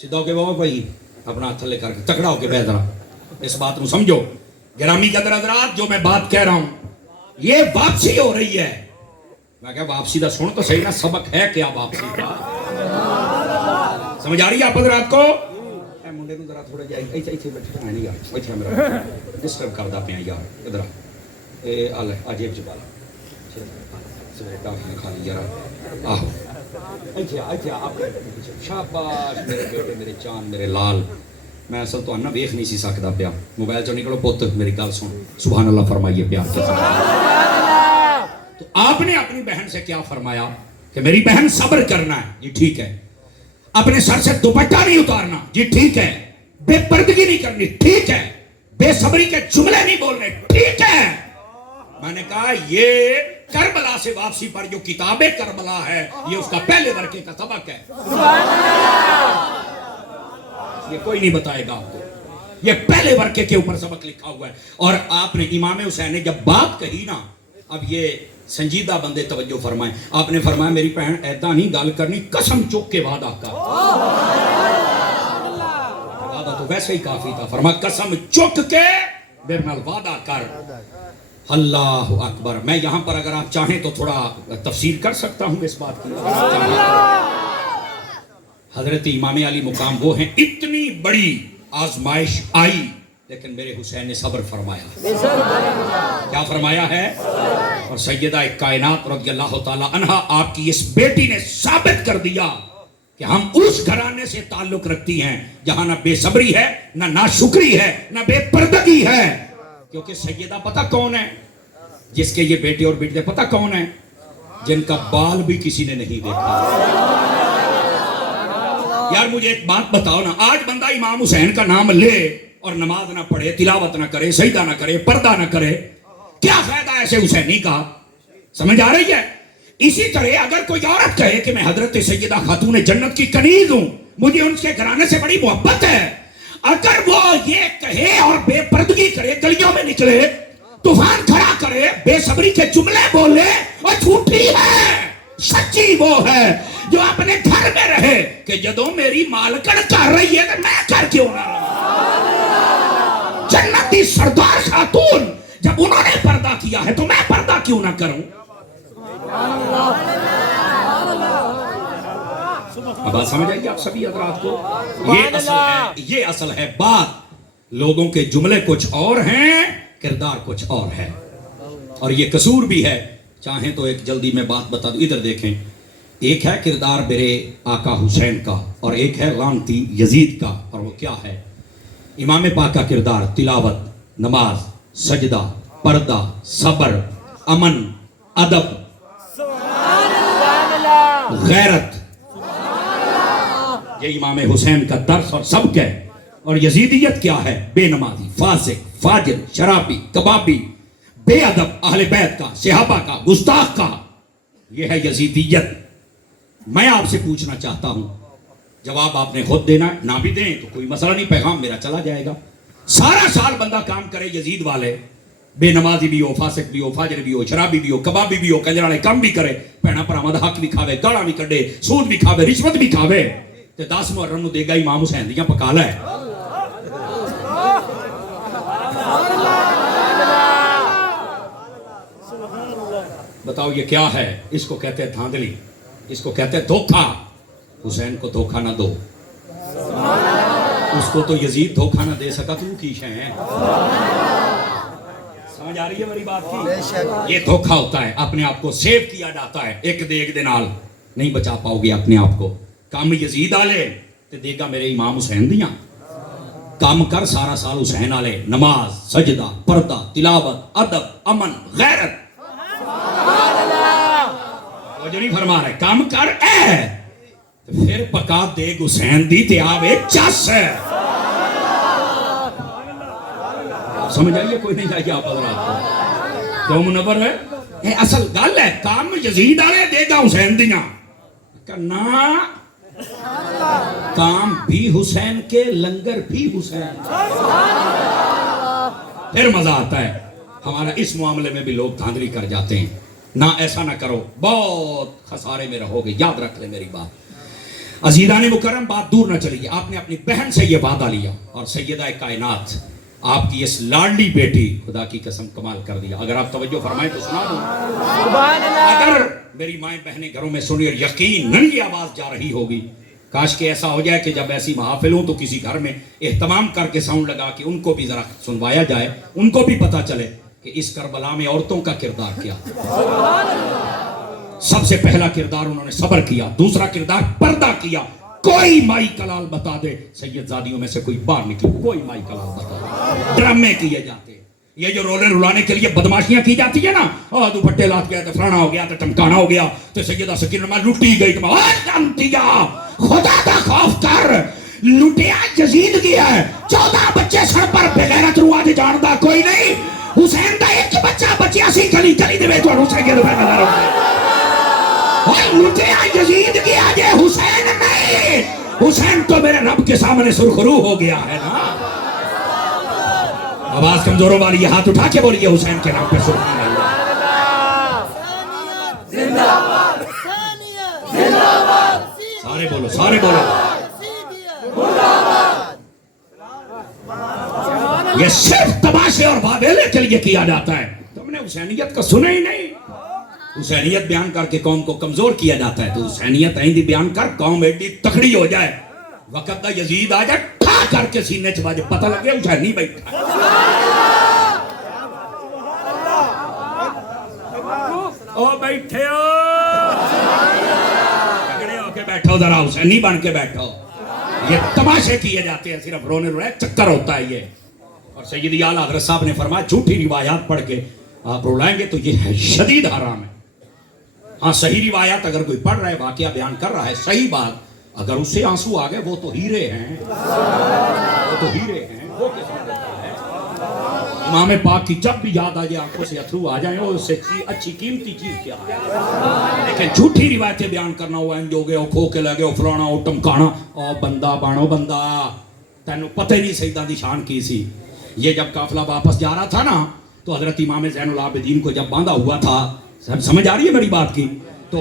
سیدھا ہو کے بابا بھائی اپنا ہاتھ لے کر کے تکڑا ہو کے بہترا اس بات کو سمجھو. گرامی قدر حضرات جو میں بات کہہ رہا ہوں یہ واپسی ہو رہی ہے. میں کہا واپسی دا سن تو صحیح نا سبق ہے کیا واپسی کا سمجھ آ رہی ہے آپ حضرات کو. اے منڈے نوں ذرا تھوڑا جہا ایتھے بیٹھا ہے نہیں یار ایتھے میرا ڈسٹرب کردا پیا یار ادھر اے آ لے عجیب جبالا سویرے ٹافی کھا لی یار آہو ایتھے آپ شاباش میرے بیٹے میرے چاند میرے لال. میں اصل تو انہا ویکھ نہیں سی سکدا پیا موبائل چوں نکلو پت میری گل سن سبحان اللہ فرمائیے پیار کے ساتھ. تو آپ نے اپنی بہن سے کیا فرمایا کہ میری بہن صبر کرنا ہے جی ٹھیک ہے اپنے سر سے دوپٹہ نہیں اتارنا جی ٹھیک ہے بے پردگی نہیں کرنی ٹھیک ہے بے صبری کے جملے نہیں بولنے ٹھیک ہے. میں نے کہا یہ کربلا سے واپسی پر جو کتاب کربلا ہے یہ اس کا پہلے ورقے کا سبق ہے. یہ کوئی نہیں بتائے گا آپ کو یہ پہلے ورقے کے اوپر سبق لکھا ہوا ہے. اور آپ نے امام حسین نے جب بات کہی نا اب یہ سنجیدہ بندے توجہ فرمائیں آپ نے فرمایا میری بہن ایدا نہیں گل کرنی قسم چک کے وعدہ کر. وعدہ تو ویسے ہی کافی تھا فرمایا قسم چک کے میرے نال وعدہ کر. اللہ اکبر. میں یہاں پر اگر آپ چاہیں تو تھوڑا تفسیر کر سکتا ہوں اس بات کی. حضرت امام علی مقام وہ ہیں، اتنی بڑی آزمائش آئی لیکن میرے حسین نے صبر فرمایا. کیا فرمایا ہے؟ اور سیدہ کائنات رضی اللہ تعالی عنہا آپ کی اس بیٹی نے ثابت کر دیا کہ ہم اس گھرانے سے تعلق رکھتی ہیں جہاں نہ بے صبری ہے، نہ ناشکری ہے، نہ بے پردگی ہے. کیونکہ سیدہ پتہ کون ہے؟ جس کے یہ بیٹے اور بیٹے پتہ کون ہے؟ جن کا بال بھی کسی نے نہیں دیکھا. یار مجھے ایک بات بتاؤ نا، آج بندہ امام حسین کا نام لے اور نماز نہ پڑھے، تلاوت نہ کرے، سجدہ نہ کرے، پردہ نہ کرے، کیا فائدہ ایسے حسینی کا؟ سمجھ آ رہی ہے؟ اسی طرح اگر کوئی عورت کہے کہ میں حضرت سیدہ خاتون جنت کی کنیز ہوں، مجھے ان کے گھرانے سے بڑی محبت ہے، اگر وہ یہ کہے اور بے پردگی کرے، گلیوں میں نکلے، طوفان کھڑا کرے، بے صبری کے جملے بولے، اور جھوٹی ہے، سچی وہ ہے جو اپنے گھر میں رہے کہ جدوں میری مالکن کر رہی ہے تو میں کر کیوں نہ رہا. جنتی سردار خاتون جب انہوں نے پردہ کیا ہے تو میں پردہ کیوں نہ کروں؟ اب بات سمجھ آئیے آپ سبھی حضرات کو؟ یہ اصل ہے بات. لوگوں کے جملے کچھ اور ہیں، کردار کچھ اور ہے، اور یہ قصور بھی ہے. چاہیں تو ایک جلدی میں بات بتا دوں. ادھر دیکھیں، ایک ہے کردار میرے آقا حسین کا اور ایک ہے لعنتی یزید کا. اور وہ کیا ہے؟ امام پاک کا کردار تلاوت، نماز، سجدہ، پردہ، صبر، امن، ادب، غیرت، یہ امام حسین کا درس اور سبق ہے. اور یزیدیت کیا ہے؟ بے نمازی، فاسق، فاجر، شرابی، کبابی، بے ادب، اہل بیت کا، صحابہ کا، گستاخ کا. یہ ہے یزیدیت. میں آپ سے پوچھنا چاہتا ہوں، جواب آپ نے خود دینا ہے، نہ بھی دیں تو کوئی مسئلہ نہیں، پیغام میرا چلا جائے گا. سارا سال بندہ کام کرے یزید والے، بے نمازی بھی ہو، فاسق بھی ہو، فاجر بھی ہو، شرابی بھی ہو، کبابی بھی ہو، کنجراڑے کم بھی کرے، پینا پر آمد حق بھی کھاوے، گاڑا بھی کڈے، سود بھی کھاوے، رشوت بھی کھاوے، تے 10 محرم نو دے گا امام حسین دیاں پکا لے. بتاؤ یہ کیا ہے؟ اس کو کہتے ہیں دھاندلی، اس کو کہتے ہیں دھوکہ. حسین کو دھوکہ نہ دو، اس کو تو یزید دھوکہ نہ دے سکا، تو کی شے ہیں. سمجھ آ رہی ہے میری بات کی؟ یہ دھوکہ ہوتا ہے، اپنے آپ کو سیو کیا جاتا ہے. ایک دیگ دے نال نہیں بچا پاؤ گے اپنے آپ کو. کام یزید آلے تے دے گا میرے امام حسین دیاں. کام کر سارا سال حسین آلے، نماز، سجدہ، پردہ، تلاوت، ادب، امن، غیرت. وہ جو نہیں فرما رہے کام کر اے پھر پکا دے حسین دی تے آوے چس ہے. سمجھ آئیے کوئی نہیں جائے آپ حضرات کو؟ تو منور ہے یہ اصل گل ہے. کام یزید آلے دے گا حسین دیاں کرنا، کام بھی حسین کے، لنگر بھی حسین. پھر مزہ آتا ہے. ہمارا اس معاملے میں بھی لوگ دھاندلی کر جاتے ہیں. نہ ایسا نہ کرو، بہت خسارے میں رہو گے. یاد رکھ لے میری بات. عزیزان مکرم، بات دور نہ چلیے. آپ نے اپنی بہن سے یہ وعدہ لیا اور سیدہ کائنات آپ کی اس لاڈلی بیٹی خدا کی قسم کمال کر دیا. اگر آپ توجہ فرمائیں تو سنا دوں. اگر میری مائیں بہنیں گھروں میں سنی اور یقیناً یہ آواز جا رہی ہوگی، کاش کہ ایسا ہو جائے کہ جب ایسی محافل ہوں تو کسی گھر میں اہتمام کر کے ساؤنڈ لگا کے ان کو بھی ذرا سنوایا جائے، ان کو بھی پتا چلے کہ اس کربلا میں عورتوں کا کردار کیا. سب سے پہلا کردار انہوں نے صبر کیا، دوسرا کردار پردہ کیا. کوئی مائی کلال بتا دے سید زادیوں میں سے کوئی باہر نکلے، کوئی مائی کلال بتا دے. ڈرامے کیے جاتے، یہ جو رولے رلانے کے لیے بدماشیاں کی جاتی ہیں نا، دوپٹے لات گیا تو فلانا ہو گیا تو ٹمکانا ہو گیا تو سیدہ سکینہ میں لٹی گئی. خدا کا خوف کر، لٹیا یزید گیا ہے. 14 بچے سر پر بغیرت روا دے جاندا کوئی نہیں. حسین دا ایک بچہ بچیا سی گلی گلی دے وچ حسین دے نظر اور لٹیا یزید گیا جے حسین نہیں. حسین تو میرے رب کے سامنے سرخرو ہو گیا ہے نا. آواز کمزوروں والی ہاتھ اٹھا کے بولیے حسین کے نام پہ سبحان اللہ. زندہ باد، زندہ باد. سارے بولو، سارے بولو. یہ صرف تماشے اور واویلے کے لیے کیا جاتا ہے. تم نے حسینیت کو سنا ہی نہیں. حسینیت بیان کر کے قوم کو کمزور کیا جاتا ہے، تو حسینیت آئندی بیان کر قوم ایڈی تکڑی ہو جائے، وقت دا یزید آ جائے ٹھا کر کے سینے چباجے پتہ لگے حسینی بیٹھا او بیٹھے ہو تگڑے ہو کے بیٹھو، ذرا حسینی بن کے بیٹھو. یہ تماشے کیے جاتے ہیں، صرف رونے رونے چکر ہوتا ہے یہ. اور سیدی اعلیٰ حضرت صاحب نے فرمایا جھوٹی روایات پڑھ کے آپ رولائیں گے تو یہ ہے شدید حرام ہے. ہاں صحیح روایات اگر کوئی پڑھ رہا ہے، واقعہ بیان کر رہا ہے، صحیح بات، اگر اس سے آنسو آ گئے وہ تو ہیرے ہیں، وہ تو ہیرے ہیں. وہ کس نے ہے؟ امام پاک کی جب بھی یاد آ جائے آنکھوں سے اتھرو آ جائیں، اس سے اچھی قیمتی چیز کیا ہے. لیکن جھوٹی روایتیں بیان کرنا ہوا انج ہو گئے ہو، کھو کے لگے ہو، فلانا ہو، ٹمکانا. او بندہ بانو بندہ، تینوں پتہ ہی نہیں سیدہ دی شان کی سی. یہ جب قافلہ واپس جا رہا تھا نا، تو حضرت امام زین العابدین کو جب باندھا ہوا تھا، سمجھ آ رہی ہے میری بات کی، تو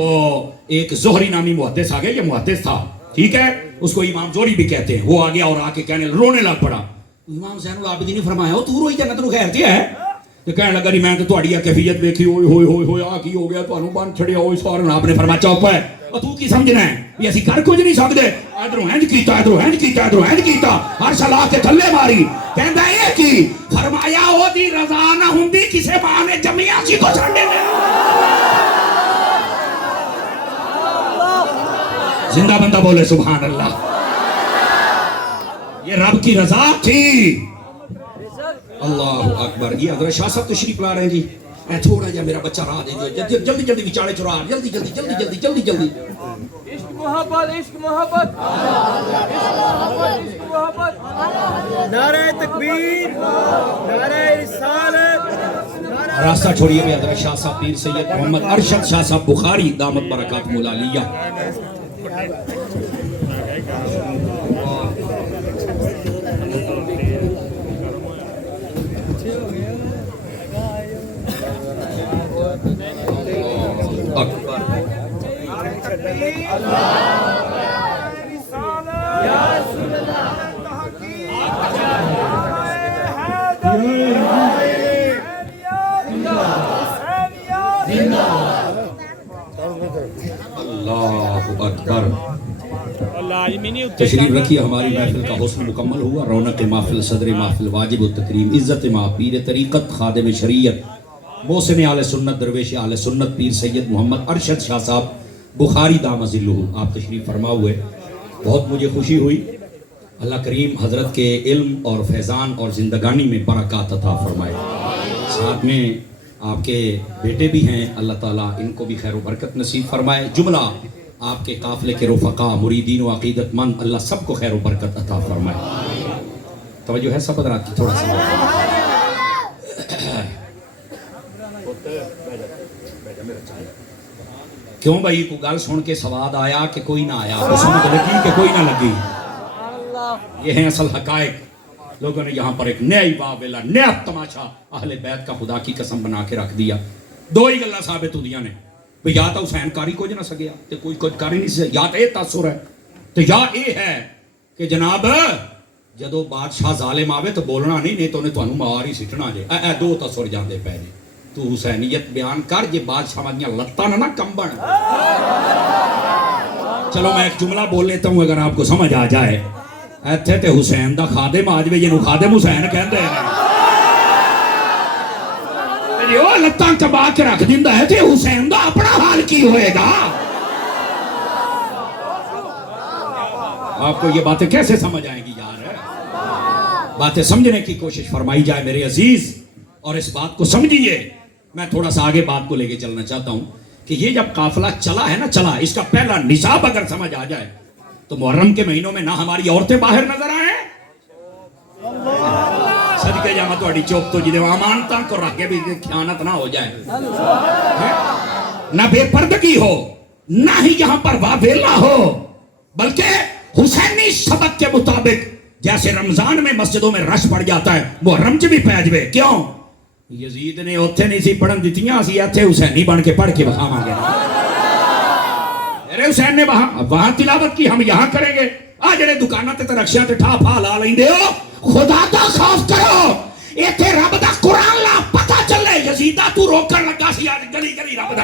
ایک زہری نامی محدث آ گیا. یہ محدث تھا، ٹھیک ہے، اس کو امام زہری بھی کہتے ہیں. وہ آ گیا اور آ کے کہنے رونے لگ پڑا. امام زین العابدین نے فرمایا او تو روئی جانا، تینوں خیر تے ہے؟ تو کہنے لگا نہیں میں تو تہاڈی کیفیت دیکھی، ہوئے ہوئے ہوئے ہوئے آ کی ہو گیا، تانوں بن چھڑیا ہوئے سارے. آپ نے فرمایا چپ ہے، اور تو کی سمجھنا ہے بھی اسی کر کچھ نہیں سکدے. ادھروں انج کیتا، ادھروں انج کیتا، ادھروں انج کیتا، ہر صلاح کے تھلے ماری. کہندا اے کی فرمایا او دی رضا نہ ہوندی کسے ماں نے جمیا سی کو چھڈے نے. زندہ بندہ بولے سبحان اللہ. یہ رب کی رضا تھی. اللہ اکبر. یہ حضرت شاہ صاحب تشریف لا رہے ہیں جی. اے تھوڑا جا میرا بچہ راہ دے دے، جلدی جلدی وچاڑے چرا، جلدی جلدی جلدی جلدی جلدی جلدی. عشق محبت، عشق محبت، عشق محبت. نعرہ تکبیر، نعرہ رسالت. راستہ چھوڑیے بھی. حضرت شاہ صاحب پیر سید محمد ارشد شاہ صاحب بخاری دامت برکاتہ العالیہ. اکبر. اللہ اکبر. تشریف رکھیے. ہماری محفل کا حسن مکمل ہوا. رونق محفل، صدر محفل، واجب التکریم، عزت ماں، پیر طریقت، خادم شریعت، محسن اہل سنت، درویش اہل سنت، پیر سید محمد ارشد شاہ صاحب بخاری دامہ ذلہ. آپ تشریف فرما ہوئے، بہت مجھے خوشی ہوئی. اللہ کریم حضرت کے علم اور فیضان اور زندگانی میں برکات عطا فرمائے. ساتھ میں آپ کے بیٹے بھی ہیں، اللہ تعالیٰ ان کو بھی خیر و برکت نصیب فرمائے. جملہ آپ کے قافلے کے رفقا، مریدین و عقیدت مند، اللہ سب کو خیر و برکت عطا فرمائے. توجہ ہے سب حضرات کی؟ تھوڑا سا کیوں بھائی کو گل سن کے سواد آیا کہ کوئی نہ آیا، کو سمجھ لگی کہ کوئی نہ لگی. یہ ہیں اصل حقائق. لوگوں نے یہاں پر ایک نئی واویلا، نیا تماشا اہل بیت کا خدا کی قسم بنا کے رکھ دیا. دو ہی گلہ ثابت ہو دیا نے، یا تو حسین کاری کچھ نہ سکیا تو کوئی کچھ کاری نہیں سکیا، یا تو یہ تاثر ہے تو یا یہ ہے کہ جناب جدو بادشاہ ظالم آوے تو بولنا نہیں تو انہیں تانوں مار ہی سٹنا جے. اے دو تاثر جاندے پے نے. تو حسینیت بیان کر جے بادشاہ والیاں لتاں نہ کمبن. چلو میں ایک جملہ بول لیتا ہوں اگر آپ کو سمجھ آ جائے. ایتھے تے حسین دا خادم آ جوے جنوں خادم حسین کہندے ہیں. وہ لتاں چبا کے رکھ دیندا ہے تے حسین دا اپنا حال کی ہوئے گا. آپ کو یہ باتیں کیسے سمجھ آئیں گی یار؟ باتیں سمجھنے کی کوشش فرمائی جائے میرے عزیز، اور اس بات کو سمجھیے. میں تھوڑا سا آگے بات کو لے کے چلنا چاہتا ہوں کہ یہ جب قافلہ چلا ہے نا، چلا، اس کا پہلا نصاب اگر سمجھ آ جائے تو محرم کے مہینوں میں نہ ہماری عورتیں باہر نظر آئیں. صدقے جاواں تہاڈی چوک تو جدے امانتاں کو رکھ کے بھی خیانت نہ ہو جائے، نہ بے پردگی ہو، نہ ہی یہاں پر واویلا ہو، بلکہ حسینی سبق کے مطابق جیسے رمضان میں مسجدوں میں رش پڑ جاتا ہے، محرم چ بھی پہ جوے. کیوں؟ یزید نے اوتھے نہیں سی پڑھن دتیاں، اسی ایتھے حسینی بن کے پڑھ کے بخاواں گے. میرے حسین نے وہاں تلاوت کی، ہم یہاں کریں گے. آ جڑے دکاناں تے رکشیاں تے ٹھا پھا لا لیندے ہو، خدا دا خوف کرو. ایتھے رب دا قرآن لا، پتہ ਚੱਲੇ ਯਜ਼ੀਦਾ ਤੂੰ ਰੋਕਣ ਲੱਗਾ ਸੀ ਅੱਜ ਗਲੀ ਗਲੀ ਰੱਬ ਦਾ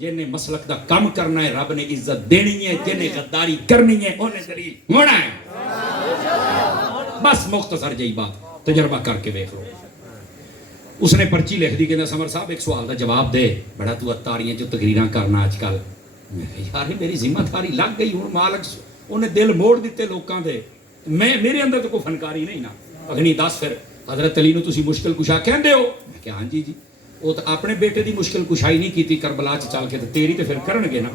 جنہیں مسلک دا کم کرنا ہے رب نے عزت دینی ہے، جنہیں غداری کرنی ہے انہیں ذلیل ہونا ہے. بس مختصر جہی بات تجربہ کر کے دیکھ لو. اس نے پرچی لکھ دی کہ سمر صاحب ایک سوال دا جواب دے، بڑا تو اتاریاں جو تقریراں کرنا آج کل. میں کہا یار میری ذمہ داری لگ گئی ہوں، مالک انہیں دل موڑ دیتے لوکاں دے، میرے اندر تو کوئی فنکاری نہیں نا. اگنی دس پھر حضرت علی نو تسی مشکل کشا کہندے ہو؟ میں کہا ہاں جی جی، وہ تو اپنے بیٹے دی مشکل کشائی نہیں کیتی کربلا چ چل کے، تو تیری تو پھر کرن گے نا.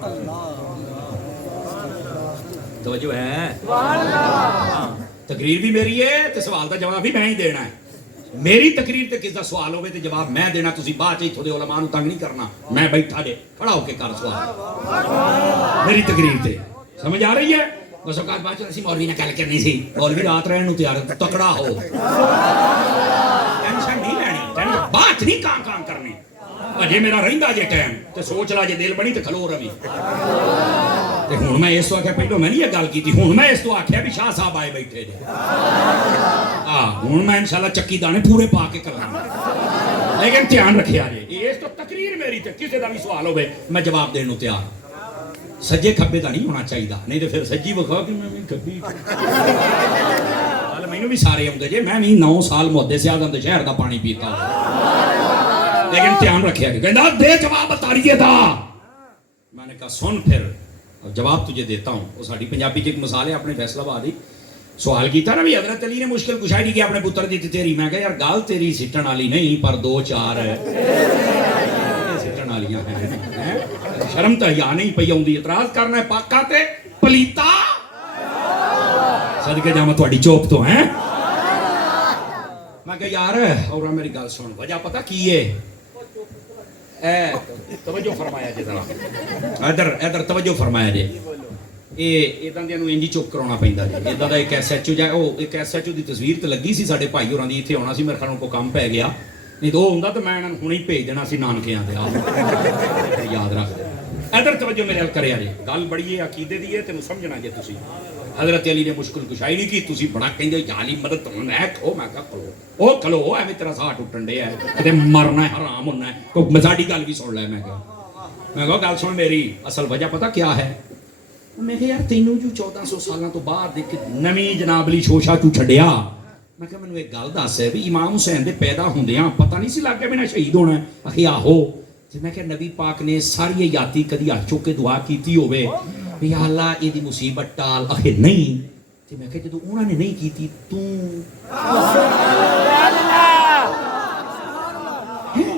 توجہ ہے؟ تقریر بھی میری ہے تو سوال دا جواب بھی میں ہی دینا ہے. میری تقریر تے کس دا سوال ہوئے تے جواب میں دینا. تسی بعد چ تھوڑے علماء نو تنگ نہیں کرنا، میں بیٹھا دے کھڑا ہو کے کر سوال میری تقریر تے. سمجھ آ رہی ہے؟ بس اوقات بعد چ مولوی نے گل کرنی سی، مولوی رات رہن نو تیار تکڑا ہو، ٹینشن نہیں لینی، بات نہیں کام کام کرنی. اجے میرا رہندا جے ٹائم تے سوچ لا جے دل بنی تے کھلو روی. تے ہن میں اس تو آکھیا پہلو میں نہیں یہ گل کیتی، ہن میں اس تو آکھیا بھی شاہ صاحب آئے بیٹھے جے. ہن میں انشاءاللہ چکی دانے پورے پا کے کراں، لیکن دھیان رکھیا جے اس تو تقریر میری تے کسے دا بھی سوال ہوے میں جواب دین نو تیار. سجے کھبے دا نہیں ہونا چاہیے، نہیں تو پھر سجی وکھا کہ میں کھبی. مینوں بھی سارے آؤندے جے، میں بھی 9 سال محدث اعظم دے شہر دا پانی پیتا ہوں، لیکن دھیان رکھیا کہ کہندا دے جواب اتاریے دا. میں نے کہا سن پھر جواب تجھے دیتا ہوں. وہ ساڈی پنجابی کی ایک مثال ہے اپنے فیصلہ آباد ہی. سوال کیتا نا بھی حضرت علی نے مشکل کشائی نہیں کی اپنے پتر دی تیری. میں کہا یار گل تیری سٹن والی نہیں پر 2-4 سٹن والیاں ہیں. شرم تو یا نہیں پئی آؤندی، اعتراض کرنا ہے پاکا تے پلیتا. صدقے جاواں تہاڈی چوک تو ہیں. میں کہا یار اور میری گل سن، وجہ پتہ کی ہے؟ توجہ فرمایا جی ذرا، ادھر توجہ فرمایا جی. یہ اداں دیاں نوں انج چوک کراونا پیندا جی. ادا دا ایک ایس ایچ او جا او ایک ایس ایچ او دی تصویر تے لگی سی ساڈے بھائی ہوراں دی، ایتھے آਉਣਾ سی میرے خیال کو کام پੈ گیا، نہیں تو ہوندا تے میں انہاں نوں ہنے ہی بھیج دینا سی نانکیاں تے. یاد رکھ ادھر توجہ میرے ال کریا جی. گل بڑی ہے عقیدے دی ہے، تینوں سمجھنا جی. تسی حضرت علی نے مشکل کشائی نہیں کی، تسی بڑا کہندے یا علی مدد ہونا ہے. کھو میں کہا کھلو، او کھلو ایویں تیرا ساہ ٹٹن ڈے ہے تے مرنا ہے حرام ہونا ہے. کوئی ساڈی گل بھی سن لے. میں کہا گل سن میری، اصل وجہ پتہ کیا ہے؟ میں کہا یار تینوں جو 1400 سالاں تو بعد ایک نویں جنابلی شوشا تو چھڈیا. میں کہا مینوں ایک گل دس ہے بھی امام حسین دے پیدا ہوندیاں پتہ نہیں سی لگ گیا میں شہید ہونا ہے. آخی آہو. میں کہ نبی پاک نے ساری یاتی کدی ہاتھ چک کے دعا کیتی ہوئے بھی یا اللہ یہ دی مصیبت ٹال؟ آخر نہیں. تے میں کہ جدوں انہاں نے نہیں کیتی تو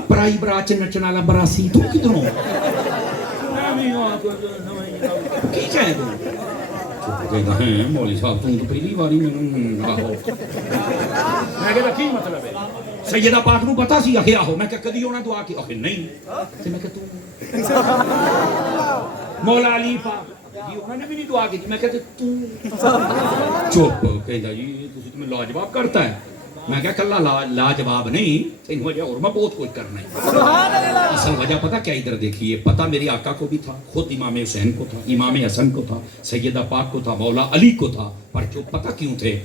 پرائی برا چ نچن والا براسی تو کدھروں کی کہہ دوں؟ کہتا ہے مولوی صاحب تم تو پہلی باری میں آہو. میں کہتا کی مطلب ہے؟ سیدہ پاک نو پتا سی؟ آخر آہو. میں کہ کدی ہونا دعا کی؟ آخر نہیں. تے میں کہ تو مولا علی پاک انہوں نے بھی نہیں دعا کی؟ میں کہتے تو چپ. کہتا جی تسی تمہیں لاجواب کرتا ہے. میں کہا کلا لاجواب نہیں، تینوں وجہ اور میں بہت کچھ کرنا ہے. اصل وجہ پتہ کیا؟ ادھر دیکھیے، پتہ میرے آقا کو بھی تھا، خود امام حسین کو تھا، امام حسن کو تھا، سیدہ پاک کو تھا، مولا علی کو تھا. پر جو پتہ کیوں تھے؟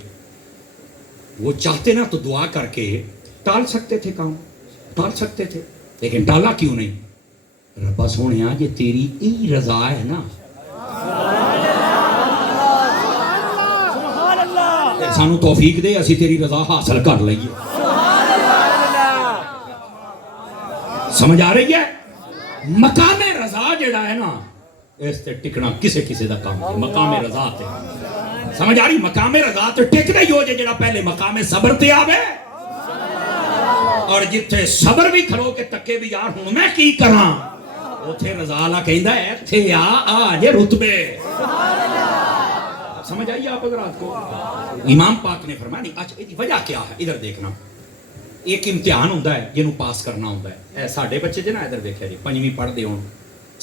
وہ چاہتے نا تو دعا کر کے ٹال سکتے تھے، کام ٹال سکتے تھے، لیکن ٹالا کیوں نہیں؟ ربا سونے یہ تیری ای رضا ہے نا، سانو توفیق دے اسی تیری رضا حاصل کر لئیے. سمجھ آ رہی ہے؟ مقام رضا جڑا ہے نا اس تے ٹکنا کسے کسے دا کام ہے. مقام رضا تے سمجھ آ رہی؟ مقام رضا تے ٹک نہیں ہو جڑا پہلے مقام صبر تے آوے، اور جتھے صبر بھی کھلو کے تکے بھی یار ہوں میں کی کراں، اوتھے رضا اللہ کہندا ہے ایتھے آ جے رتبے. سمجھ آئی آپ حضرات کو؟ امام پاک نے فرمایا نہیں. اچھا یہ وجہ کیا ہے؟ ادھر دیکھنا، ایک امتحان ہوتا ہے جنوں پاس کرنا ہوتا ہے. ساڈے بچے جے نا ادھر دیکھا جی 5ویں پڑھدے ہون،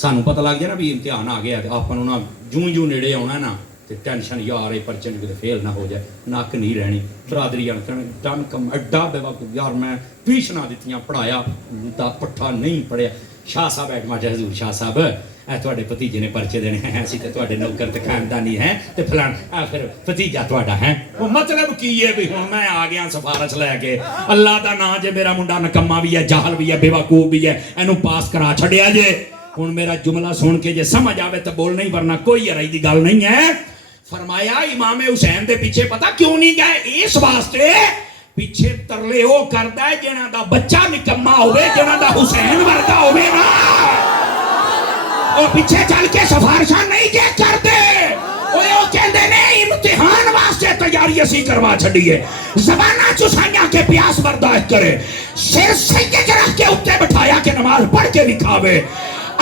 سانوں پتہ لگ جائے نا بھی امتحان آ گیا تے آپاں نوں نا جوں نیڑے آਉਣਾ نا تے ٹینشن یار یہ پرچے کتے فیل نہ ہو جائے، نک نہیں رہنی. برادری ٹن کم اڈا بے وقت یار میں ٹیوشناں دتیاں پڑھایا تا پٹھا نہیں پڑھیا. شاہ صاحب ایڈماٹر حضور شاہ صاحب اے تواڈے بھتیجے نے پرچے دینے ہیں، اسی تے تواڈے نوکر تے خاندانی ہیں تے فلان پھر بھتیجا تواڈا ہے. وہ مطلب کی ہے بھی ہن میں آ گیا سفارش لے کے، اللہ دا نام جے میرا منڈا نکما بھی ہے، جاہل بھی ہے، بے وقوف بھی ہے، اینو پاس کرا چھڈیا جے. ہن میرا جملہ سن کے جے سمجھ آوے تو بولنا ہی، ورنہ کوئی ارائی دی گل نہیں ہے. فرمایا امام حسین دے پیچھے پتہ کیوں نہیں گئے؟ اس واسطے پیچھے ترلے او کردا ہے جنہاں دا بچہ نکما ہوئے، جنہاں دا حسین ورگا ہوئے نا، او پیچھے چل کے سفارشاں نہیں جے کردے. او کہندے نے امتحان واسطے تیاری اسی کروا چھڈی ہے. زباناں چسائیاں کے پیاس برداشت کرے، سر سجدے رکھ کے اوتے بٹھایا کہ نماز پڑھ کے دکھاوے،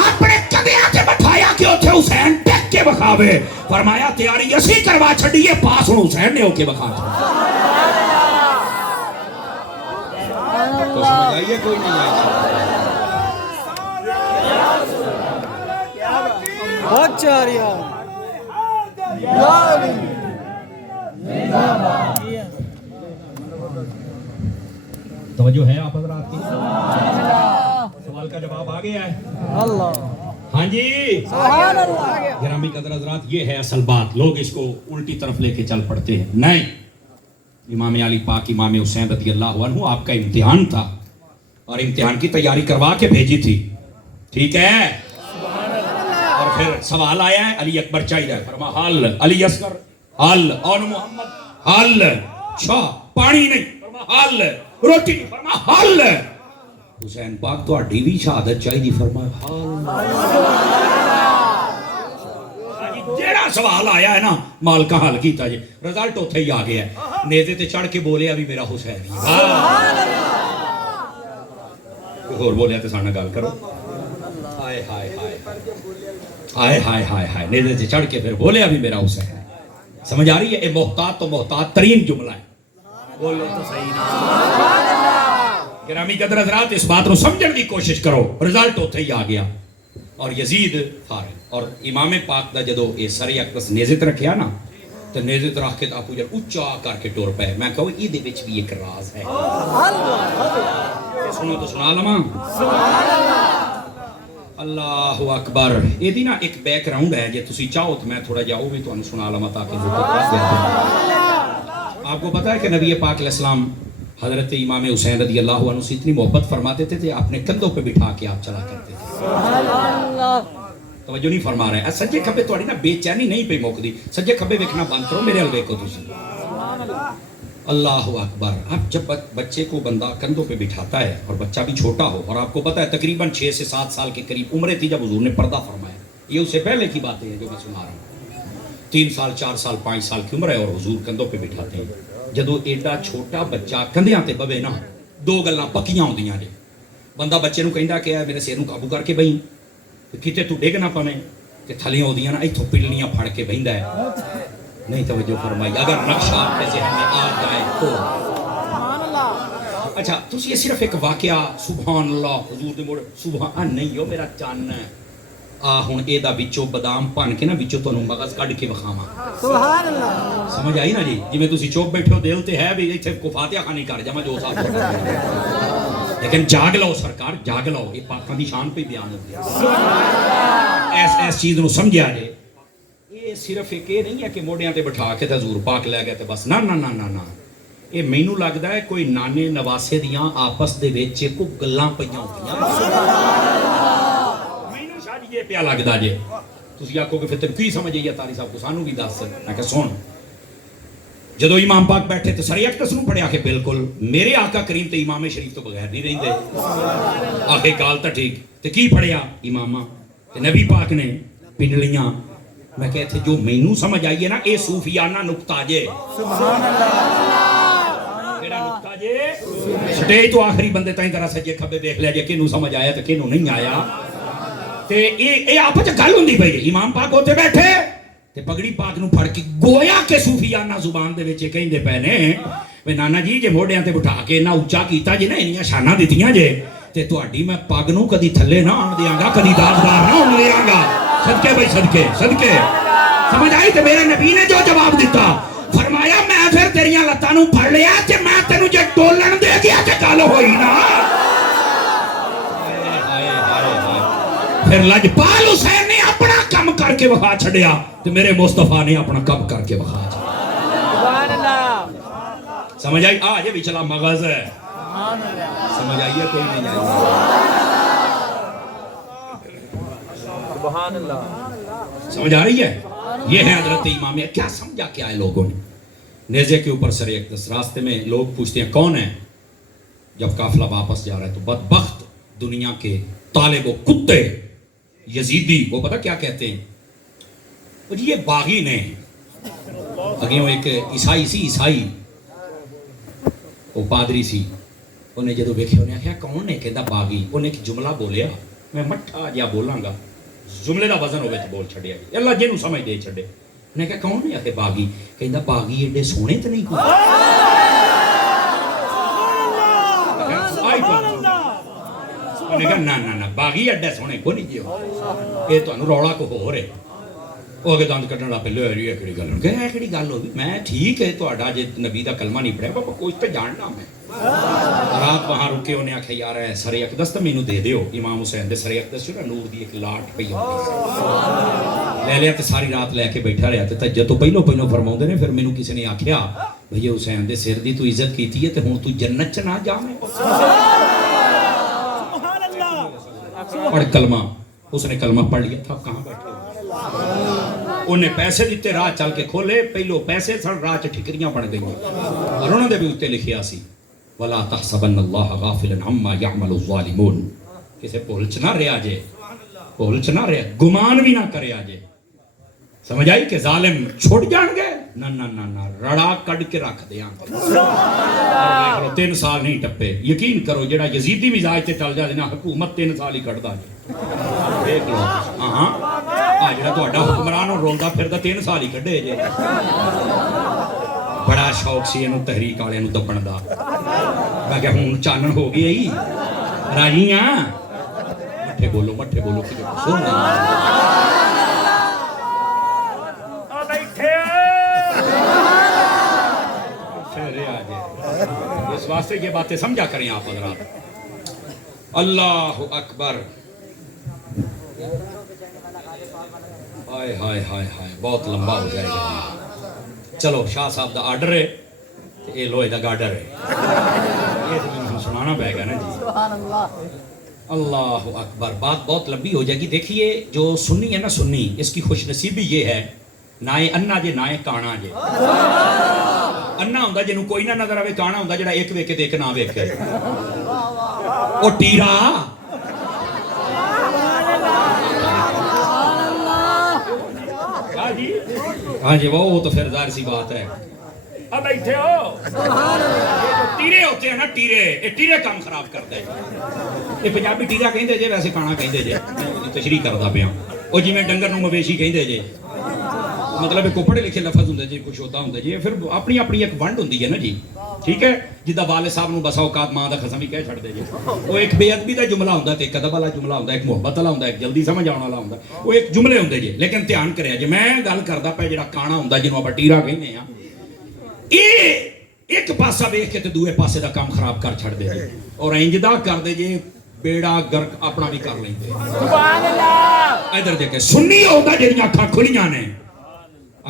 اپنے کدیاں تے بٹھایا کہ اوتھے حسین ٹک کے بکھاوے. فرمایا تیاری اسی کروا چھڈی ہے، پاس ہن حسین نے ہو کے بکھا چھڈا. تو سمجھ آئیے کوئی نہیں آئی؟ بہت چاریا توجہ ہے آپ حضرات کی؟ سوال کا جواب آ گیا ہے؟ اللہ ہاں جی سبحان اللہ. گرامی قدر حضرات، یہ ہے اصل بات. لوگ اس کو الٹی طرف لے کے چل پڑتے ہیں. نہیں، امام علی پاک امام حسین رضی اللہ عنہ آپ کا امتحان تھا اور امتحان کی تیاری کروا کے بھیجی تھی. ٹھیک ہے؟ اور پھر سوال آیا ہے علی اکبر چاہیے، فرما حل، علی اصغر حل، اور محمد حل، اچھا پانی نہیں، فرما حل، روٹی نہیں، فرما حل. حسین پاک تو اڈی بھی شہادت چاہیے، فرما جیڑا سوال آیا ہے نا مال کا حل کیتا جی، رزلٹ اتھے ہی آ گیا ہے. نیزے تے چڑھ کے بولے ابھی میرا حسین ہی. اور بولیا تے سانا گل کرو. ہائے ہائے ہائے ہائے ہائے ہائے ہائے، نیزے تے چڑھ کے پھر بولے ابھی میرا حسین. سمجھ آ رہی ہے؟ یہ محتاط تو محتاط ترین جملہ ہے. بولو تو صحیح نا. گرامی قدر حضرات، اس بات کو سمجھنے کی کوشش کرو. رزلٹ اتھے ہی آ گیا اور یزید فارغ. اور امام پاک دا جدو یہ سر اقدس نیزے تے رکھیا نا تو نیزے تے رکھ کے آپ جب اونچا کر کے ٹور پے. میں کہو یہ دے وچ بھی ایک راز ہے. سنو تو سنا لواں. اللہ اکبر. یہ دی نا ایک بیک گراؤنڈ ہے، جے تسی چاہو تو میں تھوڑا جا وہ بھی تانوں سنا لواں تاکہ آپ کو پتہ ہے کہ نبی پاک علیہ السلام حضرت امام حسین رضی اللہ عنہ سے اتنی محبت فرماتے تھے اپنے کندھوں پہ بٹھا کے آپ چلا کرتے تھے. توجہ نہیں فرما رہے ہیں. سجے کھبے تھوڑی نا بے چینی نہیں پہ موک دی. سجے کھبے ویکھنا بند کرو، میرے ال ویکھو تسی. اللہ اکبر. اب جب بچے کو بندہ کندھوں پہ بٹھاتا ہے اور بچہ بھی چھوٹا ہو، اور آپ کو پتہ ہے تقریباً 6 سے 7 سال کے قریب عمریں تھی جب حضور نے پردہ فرمایا. یہ اس سے پہلے کی باتیں ہیں جو میں سنا رہا ہوں. 3 سال 4 سال 5 سال کی عمر ہے اور حضور کندھوں پہ بٹھاتے ہیں. جدو ایڈا چھوٹا بچہ کندھیاں تے بوے نا، دو گلاں پکیاں ہوندیاں جے. بندہ بچے نو کہندا کہ میرے سر نو قابو کر کے بہی، کتے تو ڈگ نہ پویں تے تھلیاں ہوندیاں نا ایتھوں پلنیاں پھڑ کے بہندا ہے. نہیں توجہ فرمائی. اگر نقشہ آپ کے ذہن میں آ جائے تو اچھا تسی یہ صرف ایک واقعہ سبحان اللہ حضور دے موڑ سبحان نہیں ہو میرا چان آ ہن اے دا وچوں بادام بن کے نا وچوں تانوں مغز کڈ کے وکھاواں. سبحان اللہ. سمجھ آئی نا جی؟ جویں تسی چوپ بیٹھے ہو دل تے ہے بھی ایتھے کو فاتحہ خانی کر جاواں جو صاحب، لیکن جاگ لو سرکار جاگ لو. یہ پاکاں دی شان پہ بیان ہوندی ہے. ایس چیز نو سمجھیا جے. یہ صرف ایک یہ نہیں ہے کہ موڑیاں تے بٹھا کے تے حضور پاک لے گئے تے بس. نا نا نا نا نا. یہ مینوں لگدا ہے کوئی نانے نواسے دیاں آپس دے وچ کو گلاں پئیاں ہوندیاں. مینوں شاید یہ پیا لگدا جے. تسی آکھو کہ پھر تے کی سمجھ آئی تاری صاحب کو سانوں بھی دس. میں کہ سن جدو امام پاک بیٹھے تو سر اقدس نو پڑھیا کہ بالکل میرے آقا کریم تے امام شریف تو بغیر نہیں رہندے. آخے گال تا ٹھیک تے کی پڑھیا امامہ تے نبی پاک نے پنڈلیاں. میں کہتے جو مینوں سمجھ آئی ہے نا اے صوفیانہ نقطہ جے. سبحان اللہ. کیڑا نقطہ جے؟ سٹیج تو آخری بندے تائیں ذرا سجے کھبے دیکھ لیا جے کینوں سمجھ آیا تے کینوں نہیں آیا. تے اے آپس وچ گل ہوندی پئی. امام پاک اوتے بیٹھے تے پگڑی پاک نو پھڑ کے گویا کہ صوفیانہ زبان دے وچ کہندے پے نے وے نانا جی جے موڑیاں تے بٹھا کے نہ اونچا کیتا جے نا انیاں شاناں دتیاں جے تے تہاڈی میں پگ نو کدی تھلے نہ آن دیاں گا، کدی داغدار نہ ہون دیاں گا. صدقے بھائی صدقے صدقے. سمجھ آئی؟ تے میرے نبی نے جو جواب دیتا فرمایا میں پھر تیریاں لتاں نو پھڑ لیا تے میں تینوں جے ٹولن دے گیا تے گل ہوئی نا. پھر لجپال حسین نے اپنا کم کر کے وکھا چھڈیا تے میرے مصطفیٰ نے اپنا کم کر کے وکھا چھڈیا. سبحان اللہ. سمجھ آئی؟ آ یہ بھی چلا مغز ہے. سمجھ آئیے کوئی نہیں آئی؟ سبحان اللہ سمجھ آ رہی ہے؟ یہ ہے حضرت امامیہ. کیا سمجھا کیا ہے لوگوں نے؟ نیزے کے اوپر سر اقدس. راستے میں لوگ پوچھتے ہیں کون ہے؟ جب قافلہ واپس جا رہا ہے تو بدبخت دنیا کے طالب و کتے یزیدی وہ پتہ کیا کہتے ہیں؟ وہ جی یہ باغی نے اگے وہ ایک عیسائی وہ پادری سی انہیں جدو ویکھے انہیں آخیا کون ہے؟ کہتا باغی. انہیں ایک جملہ بولیا میں مٹھا جیا بولاں گا جملے دا وزن ہوئے تو بول چھڑیا گیا اللہ جنوں سمجھ دے چھڑے. انہیں کہا کون ہے؟ آخے باغی. کہتا باغی ایڈے سونے تو نہیں کوئی. انہیں کہا نا باغی ایڈے سونے کو نہیں جیو یہ تو انہوں روڑا کو ہو رہے. وہ اگے دند کٹن لا پہلے ہوئی ہے کہڑی گل کہ ہے کہڑی گل ہوگی. میں ٹھیک ہے تہاڈا جے نبی دا کلمہ نہیں پڑھیا بابا کچھ تو جاننا میں. رات وہاں رکے انہیں آخیا یار ہے سر اقدس تو مینوں دے دیو. امام حسین دے سر اقدس نا نور دی ایک لاٹ پئی لے لیا تے ساری رات لے کے بیٹھا رہا. تے تہجد تو پہلو فرماؤندے نے پھر مینوں کسی نے آکھیا بھئی حسین دے سر دی تو عزت کیتی ہے تے ہن تو جنت چ نہ جاویں. سبحان اللہ پڑھ کلمہ. اس نے کلمہ پڑھ لیا تھا. کہاں بیٹھے انہیں پیسے دیتے راہ چل کے کھولے. پہلو پیسے سن راہ چ ٹھکریاں بن گئی اور انہوں نے بھی اتنے لکھیا سی وَلَا تَحْسَبَنَّ اللَّهَ غَافِلًا عَمَّا يَعْمَلُ الظَّالِمُونَ. کسے بھولچ نہ رہا جے بھولچ نہ رہا گمان بھی نہ کرے آجے. سمجھ آئی کہ ظالم چھوڑ جان گے نہ رڑا کڑ کے رکھ دیاں گے. اور 3 سال نہیں ٹپے. یقین کرو جڑا یزیدی مزاج تے چل جائے نا حکومت 3 سال ہی کٹدا جے. دیکھ لو ہاں آ جڑا تہاڈا حکمران رولدا پھردا 3 سال ہی کڈے جے. بڑا شوق سی اینوں تحریک والے نوں دبن دا. میں کہ ہن چانن ہو گئی راہی ہاں. مٹھے بولو کہ سن اس واسطے یہ باتیں سمجھا کریں آپ حضرات. اللہ اکبر. ہائے ہائے ہائے ہائے بہت لمبا ہو جائے گا. چلو شاہ صاحب دا آرڈر ہے یہ لوہے دا گارڈر ہے یہ تو سنانا پائے گا نا جی. سبحان اللہ اللہ اکبر. بات بہت لمبی ہو جائے گی. دیکھیے جو سنی ہے نا سنی اس کی خوش نصیبی یہ ہے نائے انا جے نائے کانا جے. انا ہوندا جنوں کوئی نہ نظر آوے. کانا ہوندا جڑا ایک ویکھے تے ایک نہ ویکھے. او ٹیرا ہاں جی وہ تو پھر ظاہر سی بات ہے. اب بیٹھے ہو ٹیرے ہوتے ہیں نا ٹیرے. یہ ٹیرے کام خراب کرتے ہیں. یہ پنجابی ٹیرا کہندے جے ویسے کانا کہندے جے. تشریح کردا پیا. او جویں ڈنگر نوں مویشی کہندے جے مطلب کو پڑھے لکھے لفظ ہوندے جی کچھ ہوتا ہوندا جی. پھر اپنی اپنی ایک ونڈ ہوندی ہے نا جی. ٹھیک ہے جدا والد صاحب نوں بسا اوقات ماں دا قسم ہی کہہ چھڑدے جی. وہ ایک بے ادبی دا جملہ ہوندا تے ایک ادب والا جملہ ہوندا ایک محبت والا ہوندا ایک جلدی سمجھ آਉਣ والا ہوندا. وہ ایک جملے ہوندے جی. لیکن دھیان کریا جی میں گل کردا پیا جڑا کانا ہوندا جنوں اپا ٹیرا کہندے ہاں ایک پاسا ویکھ کے تے دوے پاسے دا کام خراب کر چھڑ دے جی. اور انجدا کر دے جی بیڑا گرک اپنا بھی کر لیندے. سبحان اللہ. ادھر دیکھے سنی ہوندا جڑیاں اکھاں کھلیاں نے.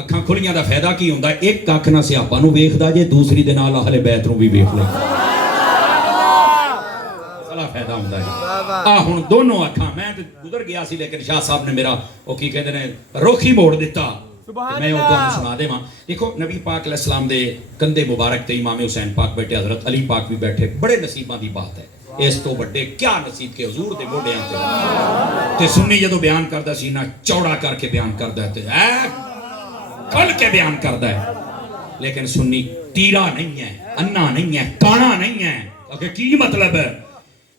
اکھاں کھلیاں دا فائدہ کی ہوندا ایک اکھ نہ سیاپا نوں ویکھدا جے دوسری دے نال اہل بیت نوں بھی ویکھ لے. بڑا فائدہ ہوندا ہے. ہن دونوں اکھاں میں تے گزر گیا سی لیکن شاہ صاحب نے میرا او کی کہندے نے رخ ہی موڑ دیتا. میں وہ تمہیں سنا دے ماں. دیکھو نبی پاک علیہ السلام دے کندھے مبارک تے امام حسین پاک بیٹھے حضرت علی پاک بھی بیٹھے. بڑے نصیباں دی بات ہے. اس تو بڑے کیا نصیب کے حضور دے موڈیاں تے سنی جدو بیان کردا سینہ چوڑا کر کے بیان کردا ہے تے کھل کے بیان کردا ہے. لیکن سنی تیرا نہیں ہے انا نہیں ہے کانا نہیں ہے. کہ کی مطلب ہے؟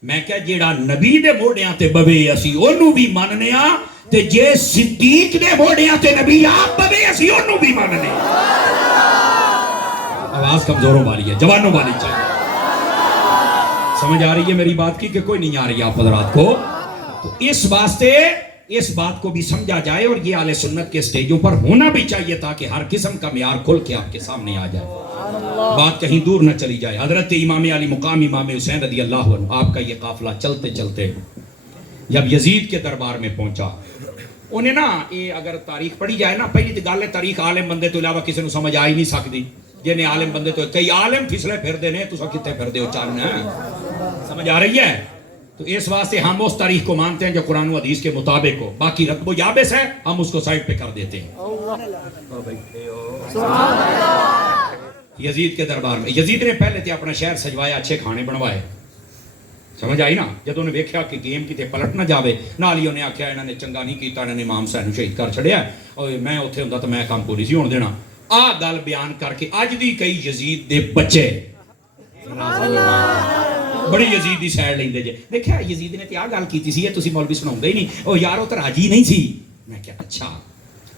میں کہا جیڑا نبی دے موڈیاں تے بوے اسی اونوں بھی مننے ہاں تے جے صدیق دے موڈیاں تے نبی آپ بوے اسی اونوں بھی مننے. آواز کمزوروں والی ہے جوانوں والی چاہیے. سمجھ آ رہی ہے میری بات کی کہ کوئی نہیں آ رہی آپ حضرات کو؟ تو اس واسطے اس بات کو بھی سمجھا جائے اور یہ اہل سنت کے سٹیجوں پر ہونا بھی چاہیے تاکہ ہر قسم کا معیار کھل کے آپ کے سامنے آ جائے. بات کہیں دور نہ چلی جائے. حضرت امام علی مقام امام حسین رضی اللہ عنہ آپ کا یہ قافلہ چلتے چلتے جب یزید کے دربار میں پہنچا انہیں نا یہ اگر تاریخ پڑھی جائے نا پہلی تو گل ہے تاریخ عالم بندے تو علاوہ کسی نے سمجھ آ ہی نہیں سکتی. جنہیں عالم بندے تو کئی عالم پھسلے پھر دے نے تو کتے پھر دے ہو چان سمجھ آ رہی ہے. تو اس واسطے ہم اس تاریخ کو مانتے ہیں جو قرآن و حدیث کے مطابق ہو، باقی رتب و یابس ہے ہم اس کو سائڈ پہ کر دیتے ہیں. یزید کے دربار میں یزید نے پہلے تے اپنا شہر سجوایا، اچھے کھانے بنوائے، سمجھ آئی نا. جدوں نے ویکھیا کہ گیم کتے پلٹ نہ جاوے، نال ہی انہیں آکھیا انہاں نے چنگا نہیں کیتا، انہاں نے امام حسین نوں شہید کر چھڑیا، اور میں اوتھے ہوندا تے میں کام کو نہیں سی ہون دینا. آ گل بیان کر کے اج دی کئی یزید دے بچے بڑی یزید دی سائڈ لیندے جے. دیکھیا یزید نے تے آ گل کیتی سی، یہ تسی مولوی سناؤندے ہی نہیں، او یار او تے راضی نہیں سی. میں کہا اچھا،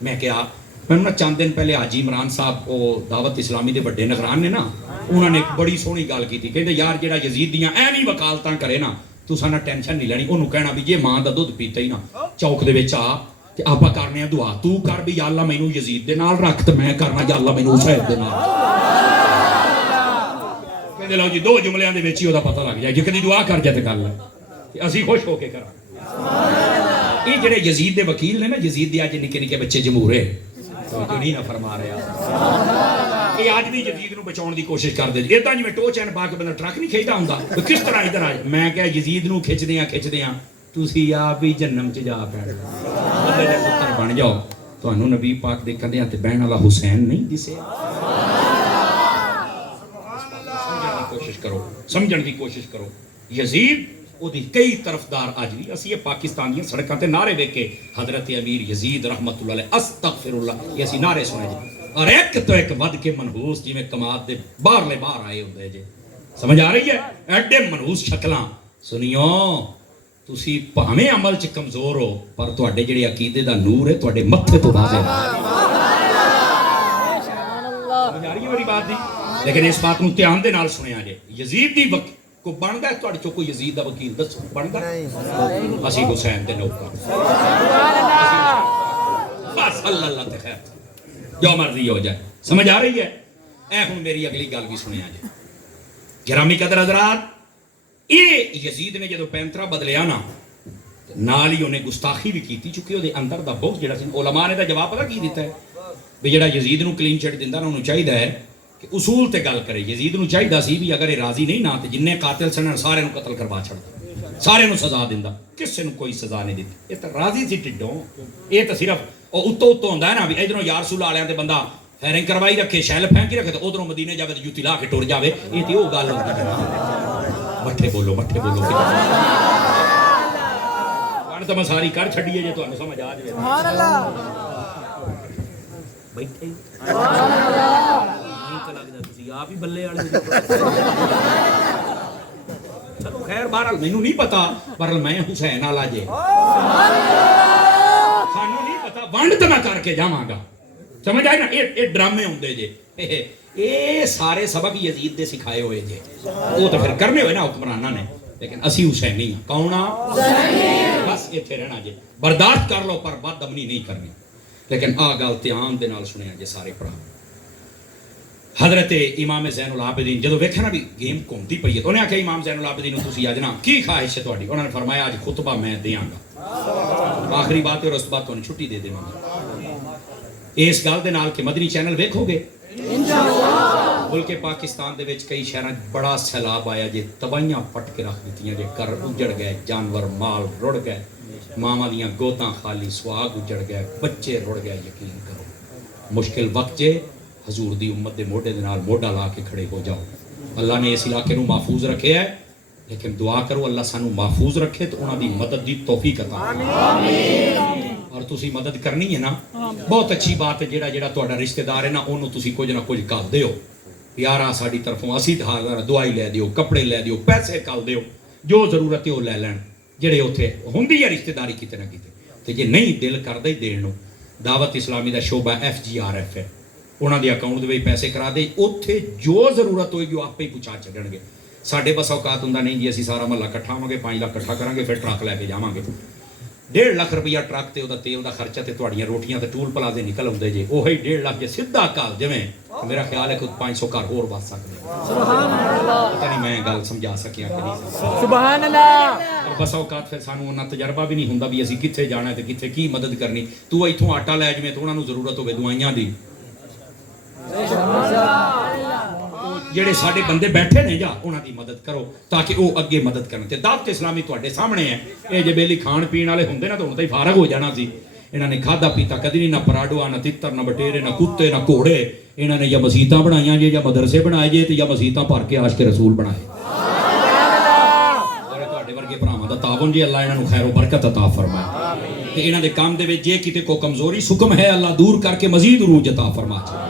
میں کہا میں چند دن پہلے حاجی عمران صاحب وہ دعوت اسلامی دے بڑے نگران نے نا، انہوں نے ایک بڑی سونی گل کی تھی، کہتے یار جڑا یزید دیاں ایویں وکالتاں کرے نا تساں نہ ٹینشن نہیں لینی، انہوں کہنا بھی جے ماں دا دودھ پیتا ہی نا چوک دے وچ آ تے آپا کرنے ہیں دعا، تو کر بھی یا اللہ مینوں یزید دے نال رکھ تے میں کرنا یا اللہ مینوں حسین دے نال. کہندے لو جی دو جملیاں دے وچ ہی او دا پتہ لگ جائے، جے کدی دعا کر جائے تے گل ہے تے اسی خوش ہو کے کراں. یہ جڑے یزید دے وکیل نے نا، یزید دے اج نکے نکے بچے جمہورے جو نہیں نہ فرما رہا، یہ آج بھی یزید نو بچاؤن دی کوشش کر دے. ادھا جی میں ٹو چین پا کے بندہ ٹرک نہیں کھیتا ہوندا، کس طرح ادھر آئے. میں کہا یزید نو کھچدیاں تسی آپ ہی جنم چ جا پے بندے دے پتر بن جاؤ. تانوں نبی پاک دے کندھیاں تے بہن والا حسین نہیں دسے. سمجھن دی کوشش کرو. یزید او دی کئی طرفدار اج بھی اسی پاکستان دی سڑکاں تے نعرے ویکھ کے حضرت امیر یزید رحمت اللہ علیہ استغفر اللہ یہ اسی نعرے سنے جی، اور ایک تو ایک ود کے منحوس جویں کماد دے باہر آئے ہوندے جی. سمجھ آ رہی ہے؟ ایڈے منحوس شکلاں. سنیو تسی بھاویں عمل چ کمزور ہو پر تواڈے جڑے عقیدے دا نور ہے تواڈے متھے تو واضح ہے. سمجھ آ رہی ہے میری بات دی؟ لیکن اس بات نو دھیان دے نال سنیا جے. یزید دی کو بندا ہے تواڈے چوں کوئی یزید دا وکیل دسو بندا؟ اسی حسین دے نوکر. بس اللہ تے خیر جو مرضی ہو جائے. سمجھ آ رہی ہے؟ اے ہن میری اگلی گل بھی سنیا جے. گرامی قدر حضرات، یہ یزید نے جدو پینترا بدلیا نا نال ہی انہیں گستاخی بھی کیتی، چونکہ وہ اندر دا بغض جڑا سی. علماء نے دا جواب پتہ کی دیتا ہے بھی جڑا یزید نو کلین چٹ دیندا نا انہوں چاہیدا ہے کہ اصول تے گل کرے. یزید نو چاہیدا سی بھی اگر یہ راضی نہیں نا تے جننے قاتل سن سارے نو قتل کروا چھڑدا، سارے نو سزا دیندا، کسے نو کوئی سزا نہیں دتی. یہ تے راضی سی ٹڈوں. یہ تے صرف او اتو ہوندا ہے نا بھی ادھروں یا رسول والےاں تے بندہ فائرنگ کروائی رکھے، شیل پھینکی رکھے تے ادھروں مدینے جاوے تے جوتی لا کے ٹر جاوے. یہ تے او گل ہوندی ہے. مٹھے بولو ہن تے میں ساری کر چھڈیے جے تانوں سمجھ آ جائے. سبحان اللہ. بیٹھے سبحان اللہ. نہیں تے لگدا تسی آپ ہی بلے والے. چلو خیر بہرحال مینوں نہیں پتا پر میں حسین والا جے. سانوں نہیں پتا ونڈ تے میں کر کے جاواں گا. سمجھ آئی نا؟ یہ ڈرامے ہوندے جے. یہ سارے سبق یزید دے سکھائے ہوئے جے. وہ تو پھر کرنے ہوئے نا حکمرانہ نے، لیکن اسی حسینی ہیں. کون آ؟ بس اتنے رہنا جے. برداشت کر لو پر بد امنی نہیں کرنی. لیکن آ گل دھیان دے نال سنیا جے سارے پڑھا. حضرت امام زین العابدین جدو ویکھیا نا بھی گیم گھومتی پئی ہے تو انہیں آخیا امام زین العابدین تسی اج نا کی خواہش ہے تہاڈی؟ انہوں نے فرمایا اج خطبہ میں دیاں گا، آخری بات ہے اور اس بعد تانوں چھٹی دے دیواں گا. اس گل دے نال کہ مدنی چینل ویکھو گے انشاءاللہ. ملک پاکستان دے وچ کئی شہراں بڑا سیلاب آیا جے، تباہیاں پٹ کے رکھ دتیاں جے، گھر اجڑ گئے، جانور مال رڑ گئے، ماواں دیاں گوداں خالی، سواگ اجڑ گئے، بچے رڑ گئے. یقین کرو مشکل وقت جے، حضور دی امت دے موڈے دے نال موڈا لا کے کھڑے ہو جاؤ. اللہ نے اس علاقے نو محفوظ رکھے ہے، لیکن دعا کرو اللہ سانو محفوظ رکھے تو انہاں دی مدد دی توفیق عطا آمین. اور تسی مدد کرنی ہے نا، بہت اچھی بات ہے. جڑا جڑا تہاڈا رشتہ دار ہے نا انہوں تسی کچھ نہ کچھ کر دیو. یارا ساڈی طرفوں اسی دعائی لے دیو، کپڑے لے دیو، پیسے کل دیو، جو ضرورت ہے وہ لے لین. جڑے اوتھے ہوندی ہے رشتہ داری کتے نہ کتے. تے جے نہیں دل کردا ہی دین نو، دعوت اسلامی دا شعبہ FGRF ہے، انہاں دے اکاؤنٹ دے وچ پیسے کرا دے، اوتھے جو ضرورت ہوئے گی وہ آپے ہی پہنچا چھڈن گے. ساڈے بس اوقات ہوندا نہیں جی اسی سارا محلہ اکٹھا ہوواں گے 5 لاکھ اکٹھا کران گے پھر ٹرک لے کے جاواں گے. 1.5 لاکھ روپیہ ٹرک تے او دا تیل دا خرچہ تے تہاڈیاں روٹیاں تے ٹول پلازے نکل اوندے جے. اوہی 1.5 لاکھ جے سیدھا کال جویں میرا خیال ہے کہ 500 گھر اور بس سکدے. سبحان اللہ. پتہ نہیں میں گل سمجھا سکیا کہ نہیں. سبحان اللہ. اور بس اوقات پھر سانوں انہاں تجربہ بھی نہیں ہوندا بھی اسی کتھے جانا ہے تے کتھے کی مدد کرنی. تو ایتھوں آٹا لے جویں تو انہاں نوں ضرورت ہوے دوائیاں دی ਜਿਹੜੇ ਸਾਡੇ ਬੰਦੇ ਬੈਠੇ ਨੇ ਜਾਂ ਉਹਨਾਂ ਦੀ ਮਦਦ ਕਰੋ ਤਾਂ ਕਿ ਉਹ ਅੱਗੇ ਮਦਦ ਕਰਨ ਤੇ ਦਾਵਤ ਇਸਲਾਮੀ ਤੁਹਾਡੇ ਸਾਹਮਣੇ ਹੈ ਇਹ ਜੇ ਬੇਲੀ ਖਾਣ ਪੀਣ ਵਾਲੇ ਹੁੰਦੇ ਨਾ ਤਾਂ ਹੁਣ ਤਾਂ ਹੀ ਫਾਰਗ ਹੋ ਜਾਣਾ ਸੀ ਇਹਨਾਂ ਨੇ ਖਾਦਾ ਪੀਤਾ ਕਦੀ ਨਹੀਂ ਨਾ ਪਰਾਡਵਾ ਨਾ ਤਿੱਤਰ ਨਾ ਬਟੇਰੇ ਨਾ ਕੁੱਤੇ ਨਾ ਘੋੜੇ ਇਹਨਾਂ ਨੇ ਜਾਂ ਮਸਜਿਦਾਂ ਬਣਾਈਆਂ ਜੇ ਜਾਂ ਮਦਰਸੇ ਬਣਾਏ ਜੇ ਤੇ ਜਾਂ ਮਸਜਿਦਾਂ ਭਰ ਕੇ ਆਸ਼ਕ ਰਸੂਲ ਬਣਾਏ ਔਰ ਤੁਹਾਡੇ ਵਰਗੇ ਭਰਾਵਾਂ ਦਾ ਤਾਵਨ ਜੀ ਅੱਲਾਹ ਇਹਨਾਂ ਨੂੰ ਖੈਰ ਬਰਕਤ عطا ਫਰਮਾਏ ਤੇ ਇਹਨਾਂ ਦੇ ਕੰਮ ਦੇ ਵਿੱਚ ਜੇ ਕਿਤੇ ਕੋ ਕਮਜ਼ੋਰੀ ਸੁਕਮ ਹੈ ਅੱਲਾਹ ਦੂਰ ਕਰਕੇ ਮਜ਼ੀਦ ਉਰੂਜ عطا ਫਰਮਾਏ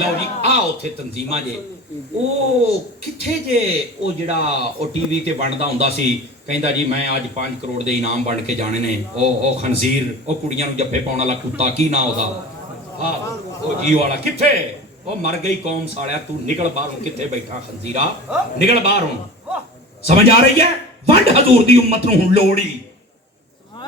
ਲਓ ਜੀ ਆ ਉੱਥੇ ਤਨਜ਼ੀਮਾਂ ਜੇ ਉਹ ਕਿੱਥੇ ਜੇ ਉਹ ਜਿਹੜਾ ਉਹ ਟੀਵੀ ਤੇ ਬਣਦਾ ਹੁੰਦਾ ਸੀ ਕਹਿੰਦਾ ਜੀ ਮੈਂ ਅੱਜ 5 ਕਰੋੜ ਦੇ ਇਨਾਮ ਬਣ ਕੇ ਜਾਣੇ ਨੇ ਉਹ ਖਨਜ਼ੀਰ ਉਹ ਕੁੜੀਆਂ ਨੂੰ ਜੱਫੇ ਪਾਉਣ ਵਾਲਾ ਕੁੱਤਾ ਕੀ ਨਾ ਉਹਦਾ ਆ ਉਹ ਜੀ ਵਾਲਾ ਕਿੱਥੇ ਉਹ ਮਰ ਗਈ ਕੌਮ ਸਾਲਿਆ ਤੂੰ ਨਿਕਲ ਬਾਹਰੋਂ ਕਿੱਥੇ ਬੈਠਾ ਖਨਜ਼ੀਰਾ ਨਿਕਲ ਬਾਹਰੋਂ ਸਮਝ ਆ ਰਹੀ ਹੈ ਵੰਡ ਹਜ਼ੂਰ ਦੀ ਉਮਤ ਨੂੰ ਹੁਣ ਲੋੜੀ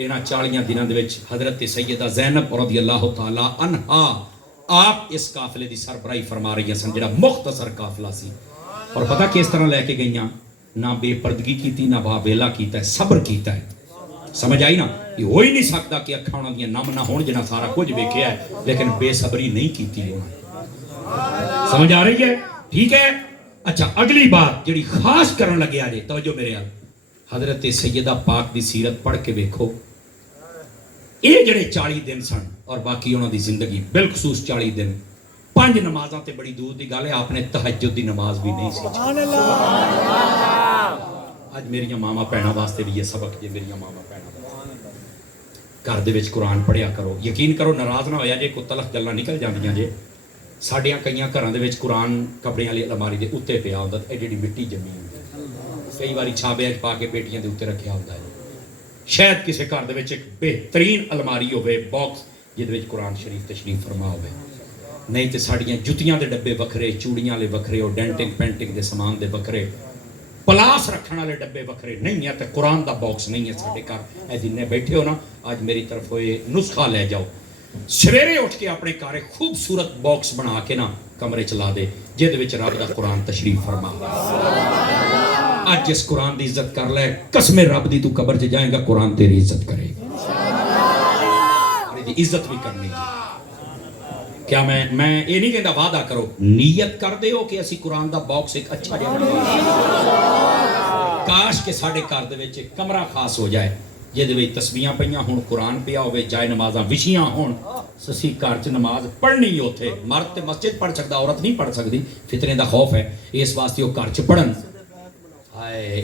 انہاں 40 دنوں دے وچ حضرت سیدہ زینب رضی اللہ تعالی عنہا آپ اس قافلے دی سربراہی فرما رہی سن جڑا مختصر قافلہ سی اور پتہ کس طرح لے کے گئیاں نہ بے پردگی کیتی نہ باویلا کیتا ہے صبر کیتا ہے سمجھ آئی نا یہ ہو ہی نہیں سکتا کہ اکھاں انہاں دیاں نم نہ ہون جنہاں سارا کچھ ویکھیا ہے لیکن بے صبری نہیں کیتی انہاں سمجھ آ رہی ہے ٹھیک ہے اچھا اگلی بات جڑی خاص کرن لگے آجے توجہ میرے حال حضرت سیدہ پاک دی سیرت پڑھ کے دیکھو یہ جڑے 40 دن سن اور باقی انہوں دی زندگی بالخصوص 40 دن 5 نمازاں تے بڑی دور دی گل ہے آپ نے تہجد دی نماز بھی نہیں سی آج میری ماما بہناں واسطے بھی یہ سبق جے میری ماما بہناں گھر دے وچ قرآن پڑھیا کرو یقین کرو ناراض نہ ہویا جے کوئی تلخ گلاں نکل جاندیاں جے ساڈیاں کئیاں گھراں دے وچ قرآن کپڑے والی الماری دے اوتے پیا ہوندا اے جڑی مٹی جمی ہوندی کئی باری چھابے وچ پا کے بیٹیاں دے اوتے رکھیا ہوندا ہے شاید کسی گھر دے وچ ایک بہترین الماری ہوے باکس جہدے وچ قرآن شریف تشریف فرما ہوے نہیں تے ساڈیاں جُتیاں دے ڈبے وکھرے چوڑیاں والے وکھرے اور ڈینٹنگ پینٹنگ دے سامان دے وکھرے پلاس رکھن والے ڈبے وکھرے نہیں ہے تے قرآن دا باکس نہیں ہے ساڈے گھر اے جننے بیٹھے ہو نا آج میری طرف ہوئے نسخہ لے جاؤ سویرے اٹھ کے اپنے گھر خوبصورت باکس بنا کے نا کمرے چلا دے جہدے وچ رب دا قرآن تشریف فرما آج جس قرآن دی عزت کر لے قسم رب دی تو قبر چ جائے گا قرآن تیری عزت کرے گا دی عزت بھی کرنی ہے کیا میں یہ نہیں کہتا وعدہ کرو نیت کر دے ہو کہ اسی قرآن دا باکس ایک اچھا جہا کاش کہ ساڈے گھر دے وچ ایک کمرہ خاص ہو جائے جہدے وچ تسبیحاں پیاں ہون قرآن پیا ہوے جائے نمازاں وچھیاں ہون سسی گھر چ نماز پڑھنی اوتھے مرد تے مسجد پڑھ سکدا عورت نہیں پڑھ سکدی فتنے دا خوف ہے اس واسطے وہ گھر چ پڑھن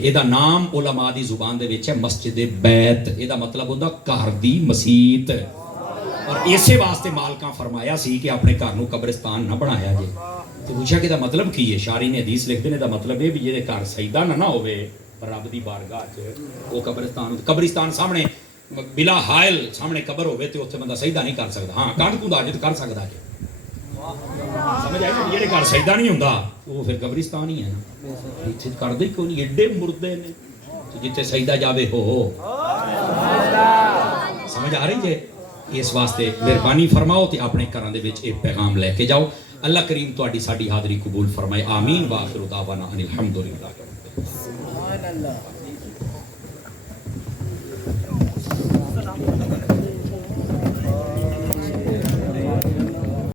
یہ نام علماء دی زبان دے وچ ہے مسجد بیت یہ مطلب ہوندا گھر دی مسیت اور اسی واسطے مالکاں فرمایا سی کہ اپنے گھر نو قبرستان نہ بنایا جے تو پوچھا کہ دا مطلب کی ہے شاعری نے حدیث لکھتے نے دا مطلب ہے بھی جے گھر سجدہ نہ ہوے رب دی بارگاہ چ وہ قبرستان سامنے بلا حائل سامنے قبر ہوے تے اوتھے بندہ سجدہ نہیں کر سکدا ہاں کانڈ کوندا جے کر سکدا جے سمجھ آئی جڑے گھر سجدہ نہیں ہوندا وہ پھر قبرستان ہی ہے نا ایتھے کردے کیوں نہیں ایڈے مردے نے جتھے سجدہ جاوے ہو سمجھ آ رہی ہے اس واسطے مہربانی فرماؤ تے اپنے گھراں دے وچ ایک پیغام لے کے جاؤ اللہ کریم تہاڈی ساڈی حاضری قبول فرمائے آمین واخر دعوانا ان الحمدللہ